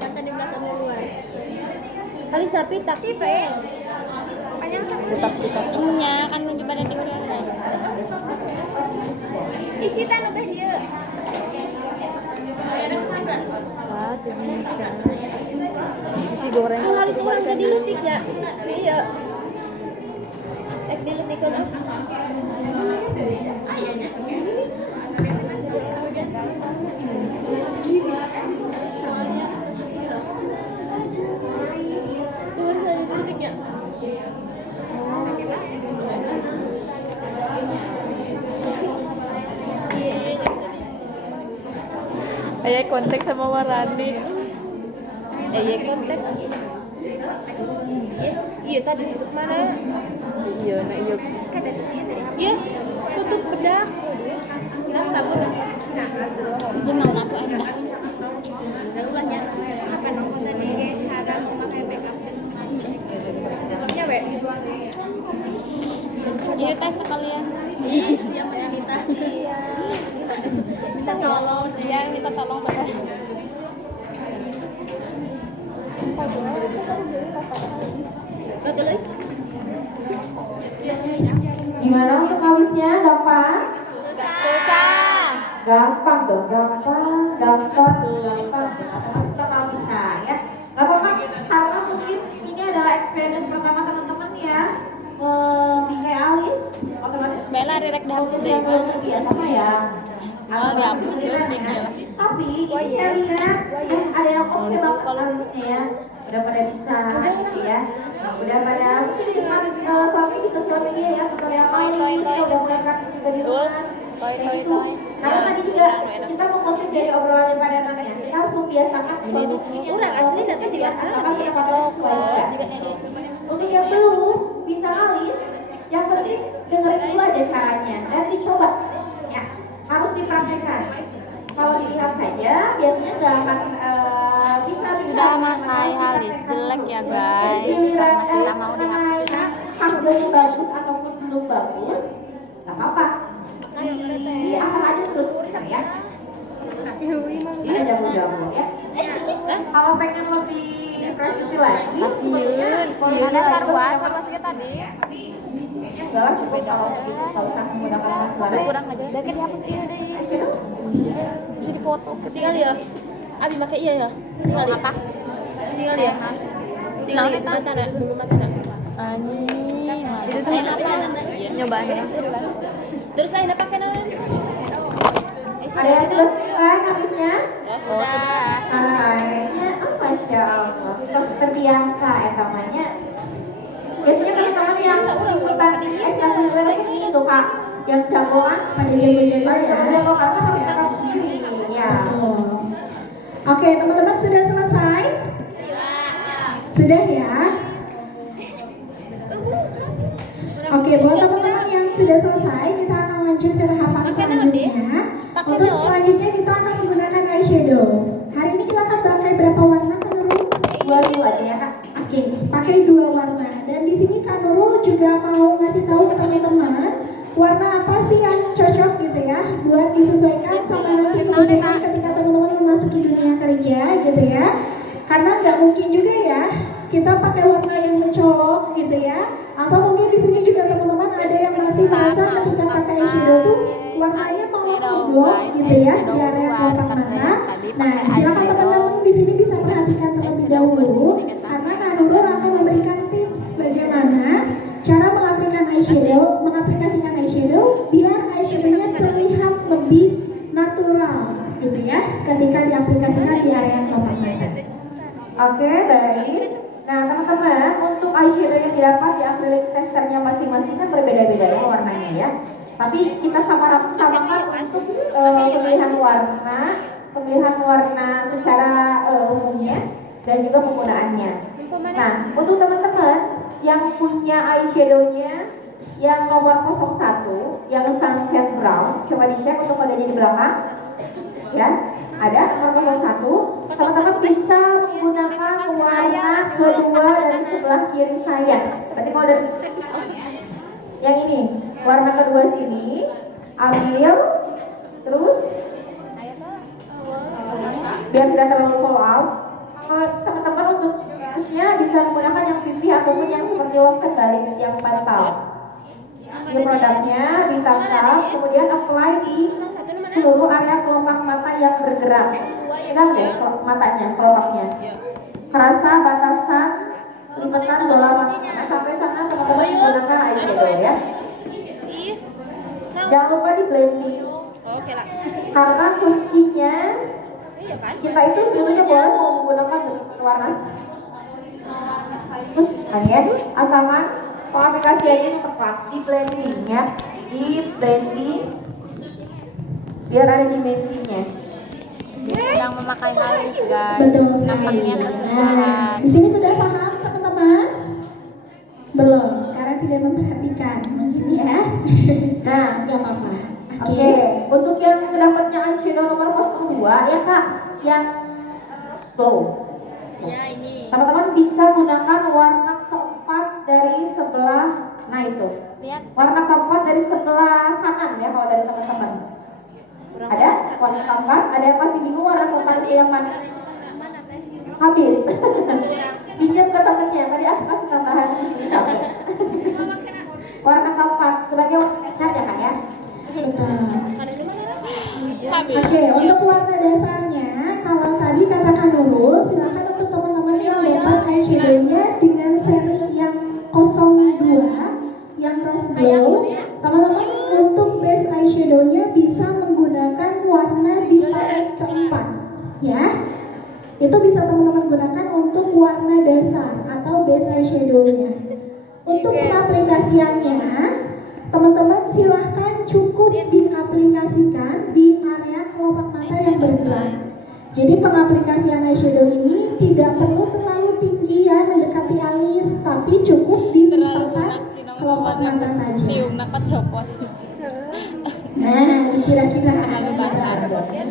Tadi belakang luar. Kali sapi tapi saya Tetap nya kan nu pada di urang guys. isi tan ubah dia. Wah, tuh bisa. Isi goreng. Tuh halis orang jadi letik ya. Iya. Ek diletikkan ah. Tuh halis jadi letik ya. Ayah kontak sama Warani. Konten. Iya tadi tutup mana? Iya, nah iya. Iya, tutup bedak. Kira tabur. Jenang atuh endah. Kapan nonton tadi cara memakai makeup? Iya, we. Iya teh sekalian. Siapa yang kita? Iya. Bisa tolong dia minta tolong Bapak. Betul lagi. Gimana untuk alisnya? Gampang? Susah. Gampang dong, gampang. Bakal bisa ya. Gak apa-apa, karena mungkin ini adalah experience pertama teman-teman ya. Memakai alis, otomatis Bella direk dahapus deh. udah terbiasa ya. Oh, dihapus terus tinggal. Tapi ini saya lihat ada yang oke banget alisnya ya. Udah pada bisa gitu ya. Udah pada mungkin nikmat selfie di sosial media ya, tutorial alis udah mulai praktik juga di rumah. Toy. Karena tadi juga kita mengutip dari obrolan pada namanya, kita harus membiasakan sesuatu Orang asli datang di asalkan punya pacar sesuai juga. Untuk yang belum bisa alis, yang penting dengerin dulu aja caranya dan dicoba. Ya, harus dipraktekkan. Kalau dilihat saja, biasanya nggak akan bisa. Sudah pakai alis jelek ya guys, karena kita mau dihapus. Hasilnya bagus ataupun belum bagus, nggak apa-apa. Diasah aja terus ya. Ini jago-jago ya. Kalau pengen lebih presisi lagi, Ada sarwa sih tadi. enggak lah, cukup kalau begitu nggak usah menggunakan masker. Kurang aja. Udah kan dihapus ini deh. Bisa dipoto. Tinggal ya. Abi make iya ya. Tinggal ya. Apa? Tinggal ya. Tinggal ya. Mata nak dulu mata nak. Anjing. Itu tuh apa? Nyobain. Terus saya pakai naon? Ada yang selesai habisnya? Udah. Kayaknya, masya Allah, terus terbiasa namanya. Biasanya teman-teman yang ikutan ekstrakurikuler ini tuh Kak, yang jagoan Pada jago-jago ya. jago karena harus tetap sendiri ya. Oke, teman-teman sudah selesai? Sudah ya? Oke, buat teman-teman yang sudah selesai, kita akan lanjut ke tahapan selanjutnya. Untuk selanjutnya kita akan menggunakan eyeshadow. Hari ini kita akan pakai berapa warna menurut? Dua aja ya Kak. Oke, pakai 2 warna. Dan di sini Kak Nurul juga mau ngasih tahu ke teman-teman warna apa sih yang cocok gitu ya buat disesuaikan sama nanti kebutuhan ketika teman-teman memasuki dunia kerja gitu ya. Karena nggak mungkin juga ya kita pakai warna yang mencolok gitu ya. Atau mungkin di sini juga teman-teman ada yang masih merasa ketika pakai eyeshadow tuh warnanya malah ngeblok gitu ya di area kelopak mata. Nah, silakan teman-teman di sini bisa perhatikan terlebih dahulu karena Kak Nurul akan memberikan tips bagaimana cara mengaplikasikan eyeshadow biar eyeshadownya terlihat lebih natural gitu ya ketika diaplikasikan di area kelopak mata. Oke, baik. Nah, teman-teman, untuk eyeshadow yang didapat di acrylic testernya masing-masing kan berbeda-beda ya warnanya ya. Tapi kita samakan untuk pemilihan warna secara umumnya dan juga penggunaannya. Nah, untuk teman-teman yang punya eyeshadownya yang nomor 01, yang sunset brown, coba dicek untuk kodenya di belakang. Ya, ada nomor 01. Teman-teman bisa menggunakan warna kedua dari sebelah kiri saya. Berarti kalau dari yang ini, warna kedua sini, ambil, terus biar tidak terlalu fall out. Teman-teman untuk khususnya bisa menggunakan yang pipih ataupun yang seperti loket balik yang bantal. Ini produknya ditangkap, kemudian apply di seluruh area kelopak mata yang bergerak. Pegang deh matanya, kelopaknya. Kerasa batasan lipatan bola mata. Nah, sampai sana teman-teman menggunakan eyeshadow ya. Jangan lupa di blending. Karena kuncinya kita itu sebenarnya boleh menggunakan warna ya, asalkan pengaplikasiannya itu tepat di blending ya, di blending biar ada dimensinya. Sedang memakai alis guys. Betul sekali. Nampaknya Nah, kesusahan. di sini sudah paham teman-teman? Belum, karena tidak memperhatikan mungkin ya. Nah, nggak apa-apa. Oke, untuk yang mendapatnya eyeshadow nomor 02 ya Kak, yang slow. Ya ini. Teman-teman bisa gunakan warna keempat dari sebelah, nah itu. Lihat. Warna keempat dari sebelah kanan ya kalau dari teman-teman. Ada warna keempat, ada yang masih bingung warna keempat itu yang mana? Habis. Pinjam ke temennya, tadi aku kasih tambahan satu. Warna keempat sebagai warna dasar ya Kak ya. Betul. Oke, untuk warna dasarnya, kalau tadi katakan Nurul, silakan untuk teman-teman yang dapat eyeshadownya dengan seri yang 02, yang rose glow, teman-teman untuk base eyeshadownya bisa menggunakan warna di palet keempat, ya. Itu bisa teman-teman gunakan untuk warna dasar atau base eyeshadownya. Untuk pengaplikasiannya, teman-teman silahkan cukup diaplikasikan di area kelopak mata yang bergerak. Jadi pengaplikasian eyeshadow ini tidak perlu terlalu tinggi ya mendekati alis, tapi cukup di lipatan kelopak mata saja. Nah, dikira-kira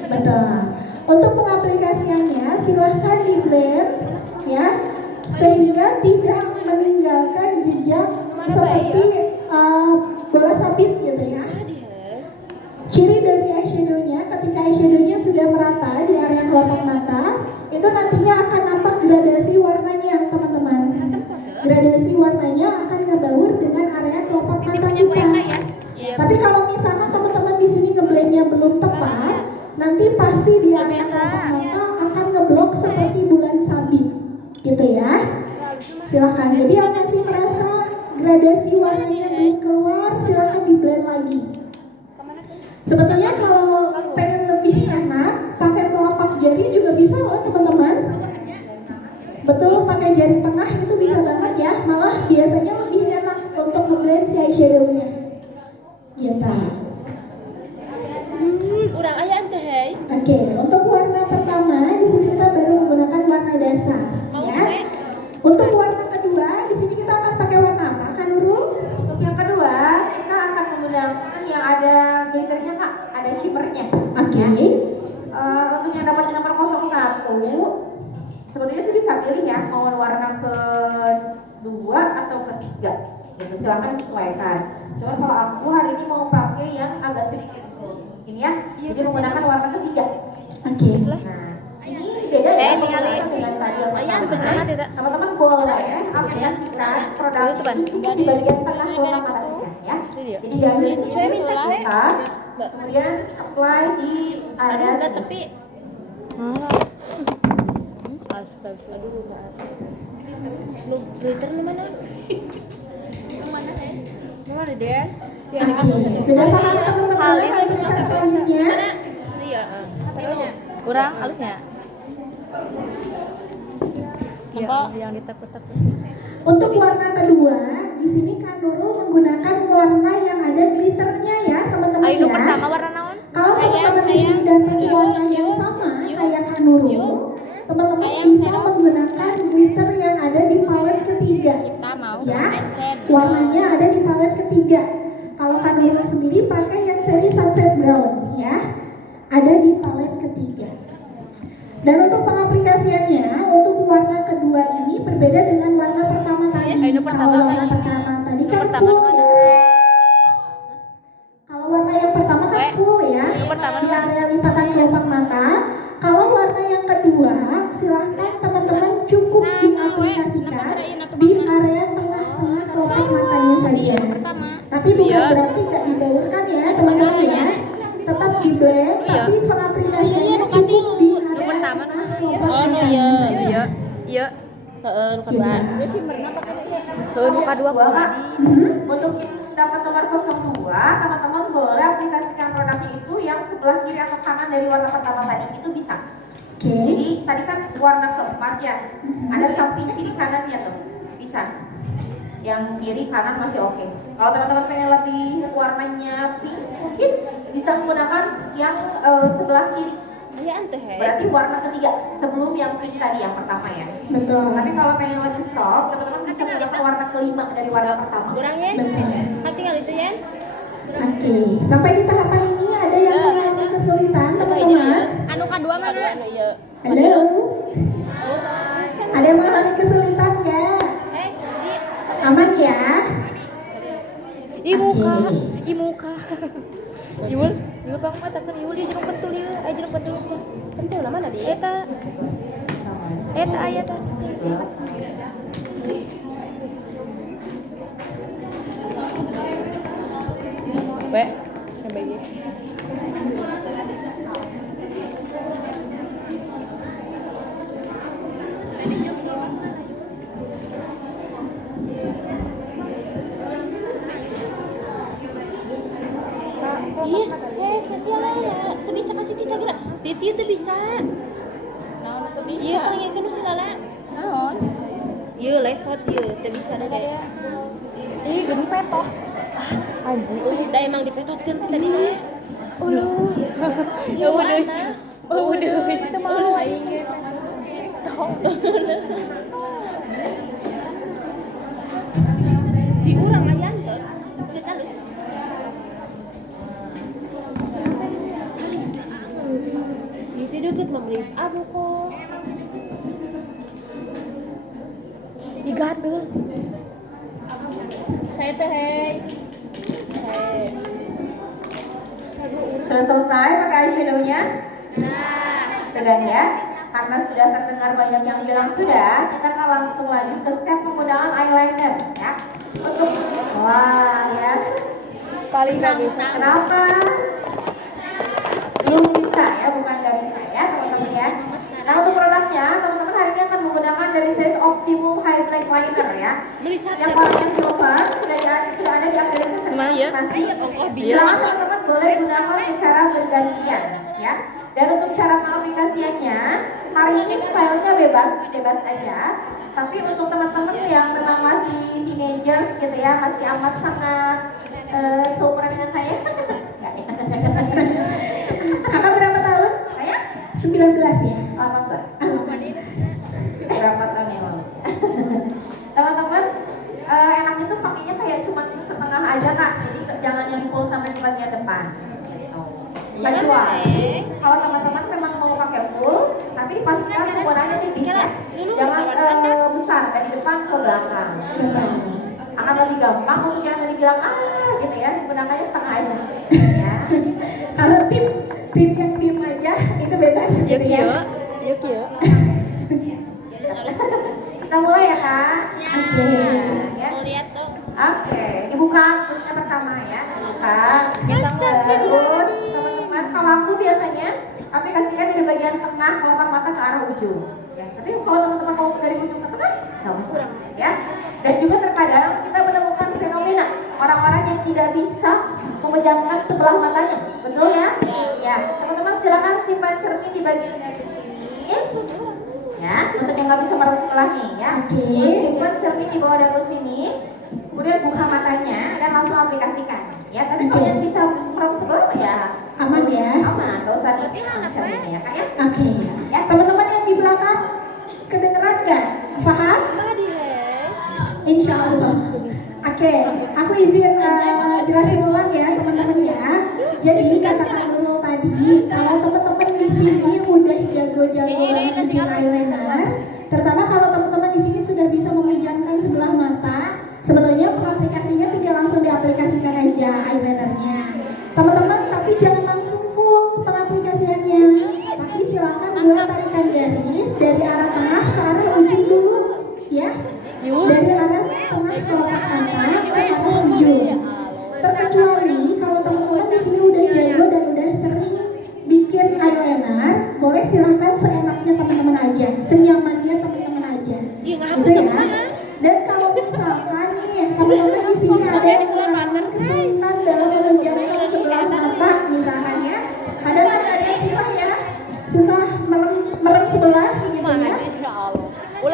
betul. Untuk pengaplikasiannya silahkan di blend ya, sehingga tidak meninggalkan jejak seperti bola sabit gitu ya. Ciri dari eyeshadownya, ketika eyeshadownya sudah merata di area kelopak mata, itu nantinya akan nampak gradasi warnanya teman-teman. Gradasi warnanya akan ngebaur dengan area kelopak mata kita. Tapi kalau misalkan teman-teman di sini ngeblendnya belum tepat, nanti pasti di area kelopak mata akan ngeblok seperti bulan sabit, gitu ya. Silahkan. Jadi yang masih merasa gradasi warnanya belum keluar, silahkan di blend lagi. Sebetulnya kalau pengen lebih enak, pakai telapak jari juga bisa loh teman-teman. Betul, pakai jari tengah itu bisa banget ya. Malah biasanya lebih enak untuk ngeblend si eyeshadownya. Gitu. Urang aya teh hei. Oke, untuk warna pertama di sini kita baru menggunakan warna dasar, ya. Untuk warna kedua di sini kita akan pakai warna apa, Kak Nurul? Untuk yang kedua kita akan menggunakan yang ada glitternya Kak, ada shimmernya. Oke. Untuk yang dapat nomor 01, sebetulnya sih bisa pilih ya mau warna kedua atau ketiga. Gitu, silakan sesuaikan. Cuman kalau aku hari ini mau pakai yang agak sedikit full, mungkin ya. Jadi menggunakan warna ketiga. Oke. Nah, ini beda ya dengan tadi yang pertama. Teman-teman boleh aplikasikan produk itu cukup di bagian tengah kelopak mata saja ya. Jadi diambil sedikit kita, kemudian apply di area tapi Astaga. aduh maaf. Lu glitter lu mana? Mana dia? Oke, sudah paham teman-teman untuk step selanjutnya? Iya, Kurang halusnya. Ya, yang ditakut-takut. Untuk warna kedua, di sini Kak Nurul menggunakan warna yang ada glitternya ya teman-teman Ayo ya. pertama warna naon? Kalau teman-teman di sini dapat warna yang sama kayak Kak Nurul, teman-teman bisa menggunakan glitter yang ada di palet ketiga. Kita mau Ya, warnanya ada di palet ketiga. Kalau Kak Nurul sendiri pakai yang seri Sunset Brown ya, ada di palet ketiga. Dan untuk pengaplikasiannya, untuk warna kedua ini berbeda dengan warna pertama tadi. Kalau warna pertama tadi kan full ya. Kalau warna yang pertama kan full ya, di area lipatan kelopak mata. Kalau warna yang kedua, silahkan teman-teman cukup diaplikasikan di area tengah-tengah kelopak matanya saja. Tapi bukan berarti gak dibaurkan ya teman-teman ya. Tetap di blend, tapi pengaplikasiannya cukup di area tengah kelopak matanya saja. Iya. Lu kedua. Terus sih pernah pakai Luka dua Pak. Untuk dapat nomor 02, teman-teman boleh aplikasikan produknya itu yang sebelah kiri atau kanan dari warna pertama tadi, itu bisa. Jadi tadi kan warna keempat ya, ada samping kiri kanannya tuh, bisa. Yang kiri kanan masih oke. Kalau teman-teman pengen lebih warnanya pink, mungkin bisa menggunakan yang sebelah kiri. Berarti warna ketiga sebelum yang pink tadi yang pertama ya. Betul. Tapi kalau pengen lebih soft, teman-teman bisa menggunakan warna kelima dari warna pertama. kurang ya? Betul. Tinggal itu ya. Oke, sampai di tahapan ini ada yang mengalami kesulitan teman-teman? Anu kedua mana? Halo? Ada yang mengalami kesulitan nggak? Aman ya? Imuka, Oke. imuka. Iul, iul bang mata kan iul dia jeung pentul ieu, aya jeung pentul. Tapi mana mana dia? Eta aya tah. Be, sampai ge. Iya, sosial ya. Tuh bisa kasih tita gerak. Titi tuh bisa. Naon atuh bisa? Iya, panggil kan si Lala. Naon? Iya, lesot iya, tuh bisa deh. Ih, gedung petok. Anjing. Udah emang dipetotkeun tadi mah. Ya udah sih. Oh, udah itu mau aing. Ci urang layan tuh. Geus halus. Itu deket mah beli abu kok. Digatul. Saya teh hei. Sudah selesai pakai eyeshadow-nya? Sudah ya? Karena sudah terdengar banyak yang bilang sudah, kita akan langsung lanjut ke step penggunaan eyeliner ya. Untuk wah ya. Paling gak bisa. Kenapa? Belum bisa ya, bukan nggak bisa ya teman-teman ya. Nah untuk produknya, teman-teman hari ini akan menggunakan dari series Optimum High Black Liner ya. Yang warnanya silver sudah ada di aplikasi sertifikasi. Bisa teman-teman boleh gunakan secara bergantian ya. Dan untuk cara pengaplikasiannya, hari ini stylenya bebas aja. Tapi untuk teman-teman yang memang masih teenagers gitu ya, masih amat sangat seumuran dengan saya. Kakak berapa tahun? Saya 19 ya? 18. Berapa tahun yang lalu? Teman-teman, enaknya tuh pakainya kayak cuma setengah aja kak. Jadi jangan yang full sampai ke bagian depan. Gitu. Kecuali kalau teman-teman memang mau pakai full, tapi dipastikan penggunaannya tipis ya. Jangan besar dari depan ke belakang. akan lebih gampang untuk yang tadi bilang gitu ya, gunakannya setengah aja. Ya. Kalau tim yang diem aja itu bebas gitu ya. Kita mulai ya Kak. Oke. Ya. Lihat dong. Oke, dibuka grupnya pertama ya. Dibuka. Terus teman-teman, kalau aku biasanya aplikasikan dari bagian tengah kelopak mata ke arah ujung. Ya, tapi kalau teman-teman mau dari ujung ke tengah, nggak masalah. Ya. Dan juga terkadang kita menemukan fenomena orang-orang yang tidak bisa memejamkan sebelah matanya, betul ya? Ya, teman-teman silakan simpan cermin di bagian dari sini. Ya, untuk yang nggak bisa merem sebelahnya ya. Oke. Simpan cermin di bawah dagu sini, kemudian buka matanya dan langsung aplikasikan. Ya, tapi kalau yang bisa merem sebelah ya Aman ya. aman, nggak usah cerminnya ya Kak ya. Oke. Ya. Teman-teman yang di belakang kedengeran nggak? Paham? Insya Allah. Oke, aku izin jelasin ulang ya teman-teman ya. Jadi katakan dulu tadi kalau teman-teman di sini udah jago-jago bikin eyeliner, terutama kalau teman-teman di sini sudah bisa memejamkan sebelah mata, sebetulnya aplikasinya tinggal langsung diaplikasikan aja eyelinernya. Teman-teman, tapi jangan langsung full pengaplikasiannya. Tapi silakan buat tarikan garis dari arah tengah ke arah ujung dulu, ya. Dari arah tengah kelopak mata ke arah ujung. Terkecuali kalau teman-teman di sini udah jago dan udah sering bikin eyeliner, boleh silahkan seenaknya teman-teman aja, senyamannya teman-teman aja. Gitu ya. Dan kalau misalkan nih teman-teman di sini ada yang kurang kesulitan dalam memejamkan sebelah mata, misalkan ya, kadang-kadang ada yang susah ya, susah merem sebelah gitu ya.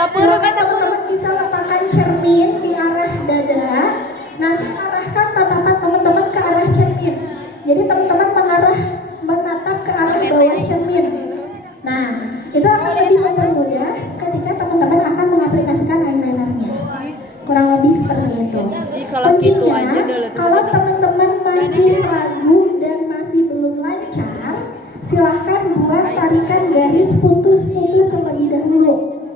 Silakan teman-teman bisa letakkan cermin di arah dada. Nanti arahkan tatapan teman-teman ke arah cermin. Jadi teman-teman menatap ke arah bawah cermin. Nah, itu akan lebih mempermudah ketika teman-teman akan mengaplikasikan eyelinernya. Kurang lebih seperti itu. Kuncinya, kalau teman-teman masih ragu dan masih belum lancar, silahkan buat tarikan garis putus-putus terlebih dahulu.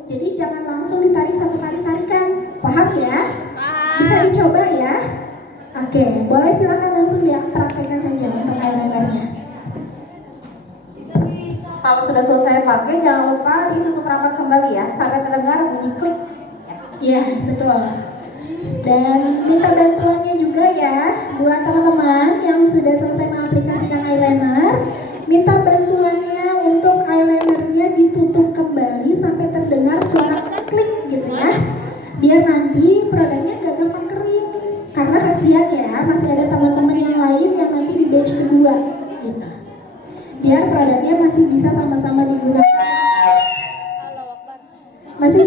Jadi jangan langsung ditarik satu kali tarikan. Paham ya? Bisa dicoba ya? Oke, boleh silakan langsung dipraktekkan saja untuk eyelinernya. Kalau sudah selesai pakai, jangan lupa ditutup rapat kembali ya, sampai terdengar bunyi klik. Iya, betul. Dan minta bantuannya juga ya buat teman-teman yang sudah selesai mengaplikasikan eyeliner. Minta bantuannya untuk eyelinernya ditutup kembali sampai terdengar suara klik gitu ya. Biar nanti produknya gak gampang kering. Karena kasihan ya, masih ada teman-teman yang lain yang nanti di batch kedua gitu. Biar produknya masih bisa sama-sama digunakan. Masih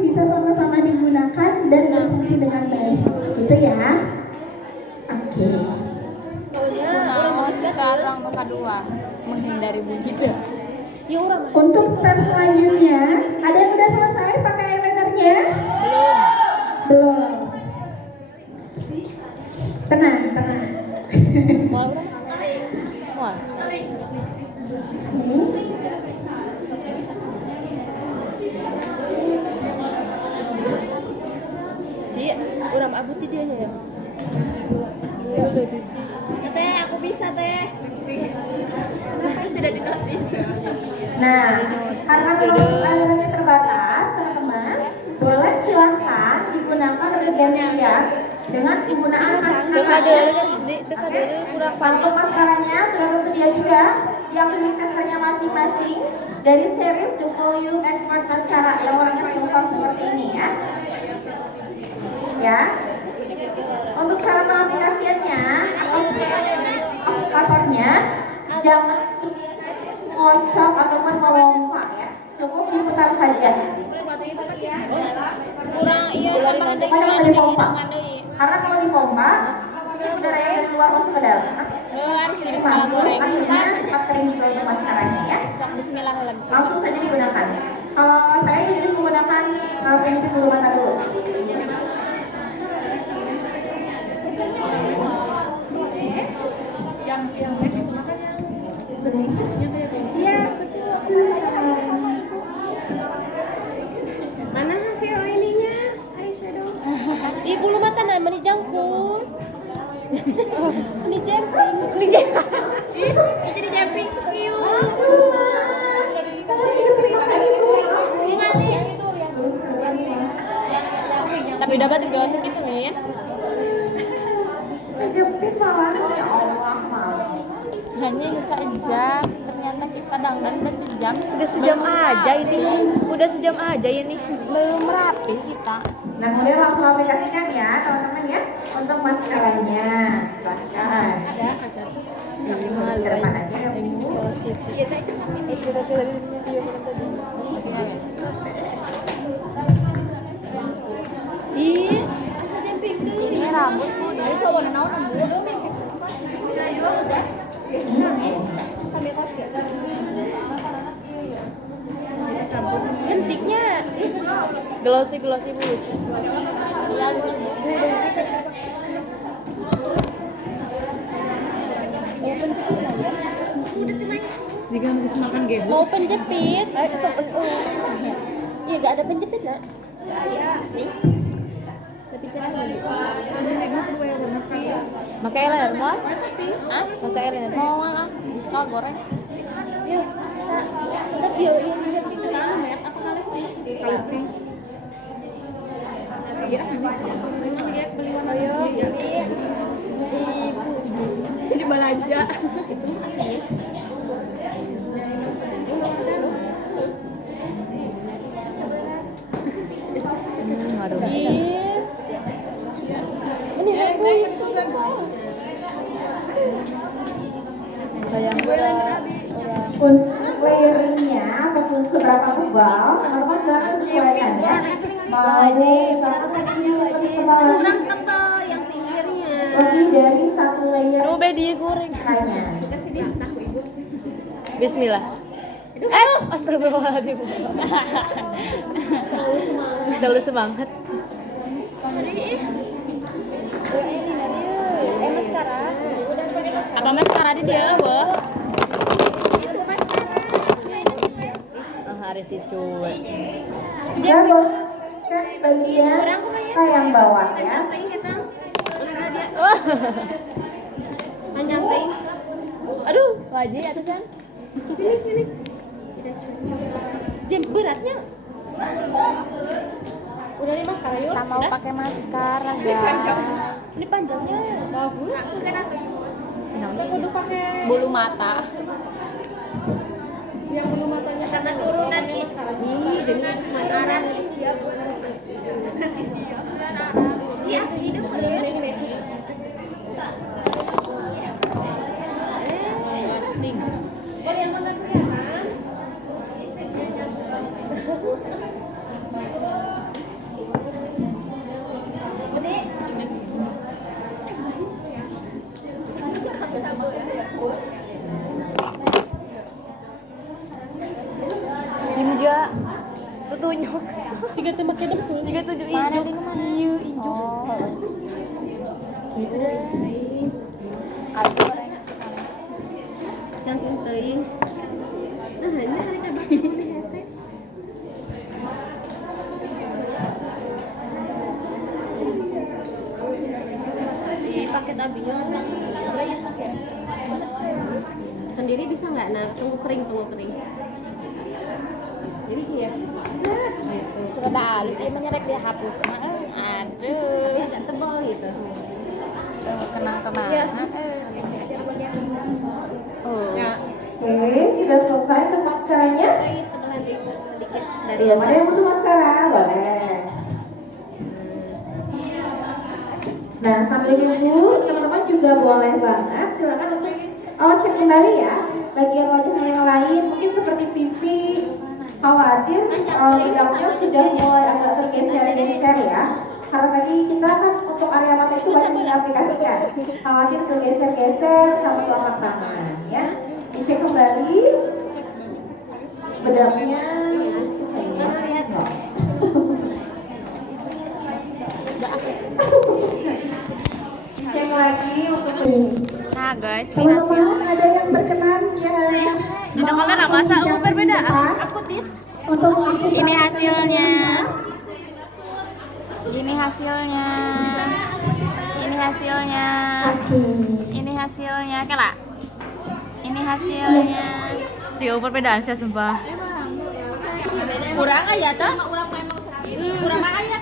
bisa sama-sama digunakan dan berfungsi dengan baik. Gitu ya. Oke. Sekarang nomor 2 menghindari bunyi dah. Untuk step selanjutnya, ada yang udah selesai pakai eyelinernya? Belum. Tenang. Uram abu dia ya. Teh, aku bisa teh. Kenapa tidak dinotis? Nah, karena anggarannya terbatas, teman-teman, boleh silahkan digunakan bergantian dengan penggunaan masker. Untuk maskeranya sudah tersedia juga di aktivitas testernya masing-masing dari series The Volume Expert Mascara yang warnanya silver seperti ini ya. Ya. Untuk cara pengaplikasiannya atau aplikatornya jangan ngocok ataupun memompa ya. Cukup diputar saja. Kurang dipompa. Karena kalau dipompa, ini udara yang dari luar masuk ke dalam. Masuk, akhirnya cepat kering juga untuk maskaranya ya. Langsung saja digunakan. Kalau saya ingin menggunakan penyuntik bulu mata dulu. Yang next itu makan yang berikutnya kayak iya betul. Mana hasil ininya eyeshadow? bulu mata nama ni jangkung. Ni jemping. Jadi jemping sekiu. Tapi dapat digosok gitu Min. Kejepit malah ya Allah maaf. Hanya sejam, ternyata kita dandan udah sejam. Udah sejam aja ini. Belum rapi kita. Nah kemudian langsung aplikasikan ya teman-teman ya untuk maskaranya. Silahkan. Ini masker depan aja ya Bu. Ih, asa jemping tuh. Ini rambut Bu, dia coba naon rambut. Bentiknya Glossy Bu lucu. Iya lucu. Jika habis makan game. mau penjepit. Iya, gak ada penjepit nak. Pakai eyeliner mau? Hah? Pakai eyeliner mau lah. Diskal goreng. Tapi yo ini jepit ke tangan met apa kalesting? Jadi belanja. Itu aslinya. Aduh. Ini request Kayak Untuk layering-nya ataupun seberapa tebal, teman-teman silakan sesuaikan ya. Mau 1 kecil atau tebal tebal yang pinggirnya. lebih dari 1 layer Rube dia goreng. hanya. Kasih dia tahu ibu. Bismillah. Astagfirullahaladzim. Terlalu semangat. Maskara. Apa maskara di dia, Bu? Itu maskara. Hari si cuek. Jago bagian yang bawah ya. Panjang ting. Aduh, wajib atasan. Sini. Jam beratnya. Udah nih maskara yuk. Kita mau pakai maskara, guys. Ini panjangnya bagus. Kudu pakai Bulu mata. yang bulu matanya karena turunan nih. Ini jadi arah dia. Dia hidup Ghosting. yang mana kelihatan? Ini juga tutunyuk. Siga teh make dempul. Juga tujuh injuk. Iya, injuk. Gitu deh. Aku goreng. Jangan teuing. Nah, ini hari ka ini hese. Di paket abinya berapa ya paket? Sendiri bisa nggak? Nah, tunggu kering. Jadi kayak set gitu. Serba halus ini menyerek dia hapus mah. Tapi Aduh. agak tebal gitu. Kenang-kenang. Iya. Oh. Ya. Oke, sudah selesai untuk maskaranya. Tebelan sedikit dari Iya, ada yang butuh maskara? Boleh. Nah, sambil nunggu, teman-teman juga boleh banget silakan untuk cek kembali ya bagian wajahnya yang lain, mungkin seperti pipi. Khawatir lidahnya sudah mulai agak tergeser-geser ya. Karena tadi kita kan untuk area mata itu baru diaplikasikan. Khawatir tergeser-geser sama telapak tangan ya. Dicek kembali bedaknya. lihat. Cek lagi untuk ini. Nah, guys, ini hasil. Teman-teman ada yang berkenan jangan Ada kalian apa masa berbeda? Aku dit. untuk mengikuti Ini hasilnya. Ini hasilnya. Ini hasilnya. Oke. Ini hasilnya, Kela. Ini hasilnya. Siapa perbedaan sih sumpah. Kurang aja tuh. Kurang aja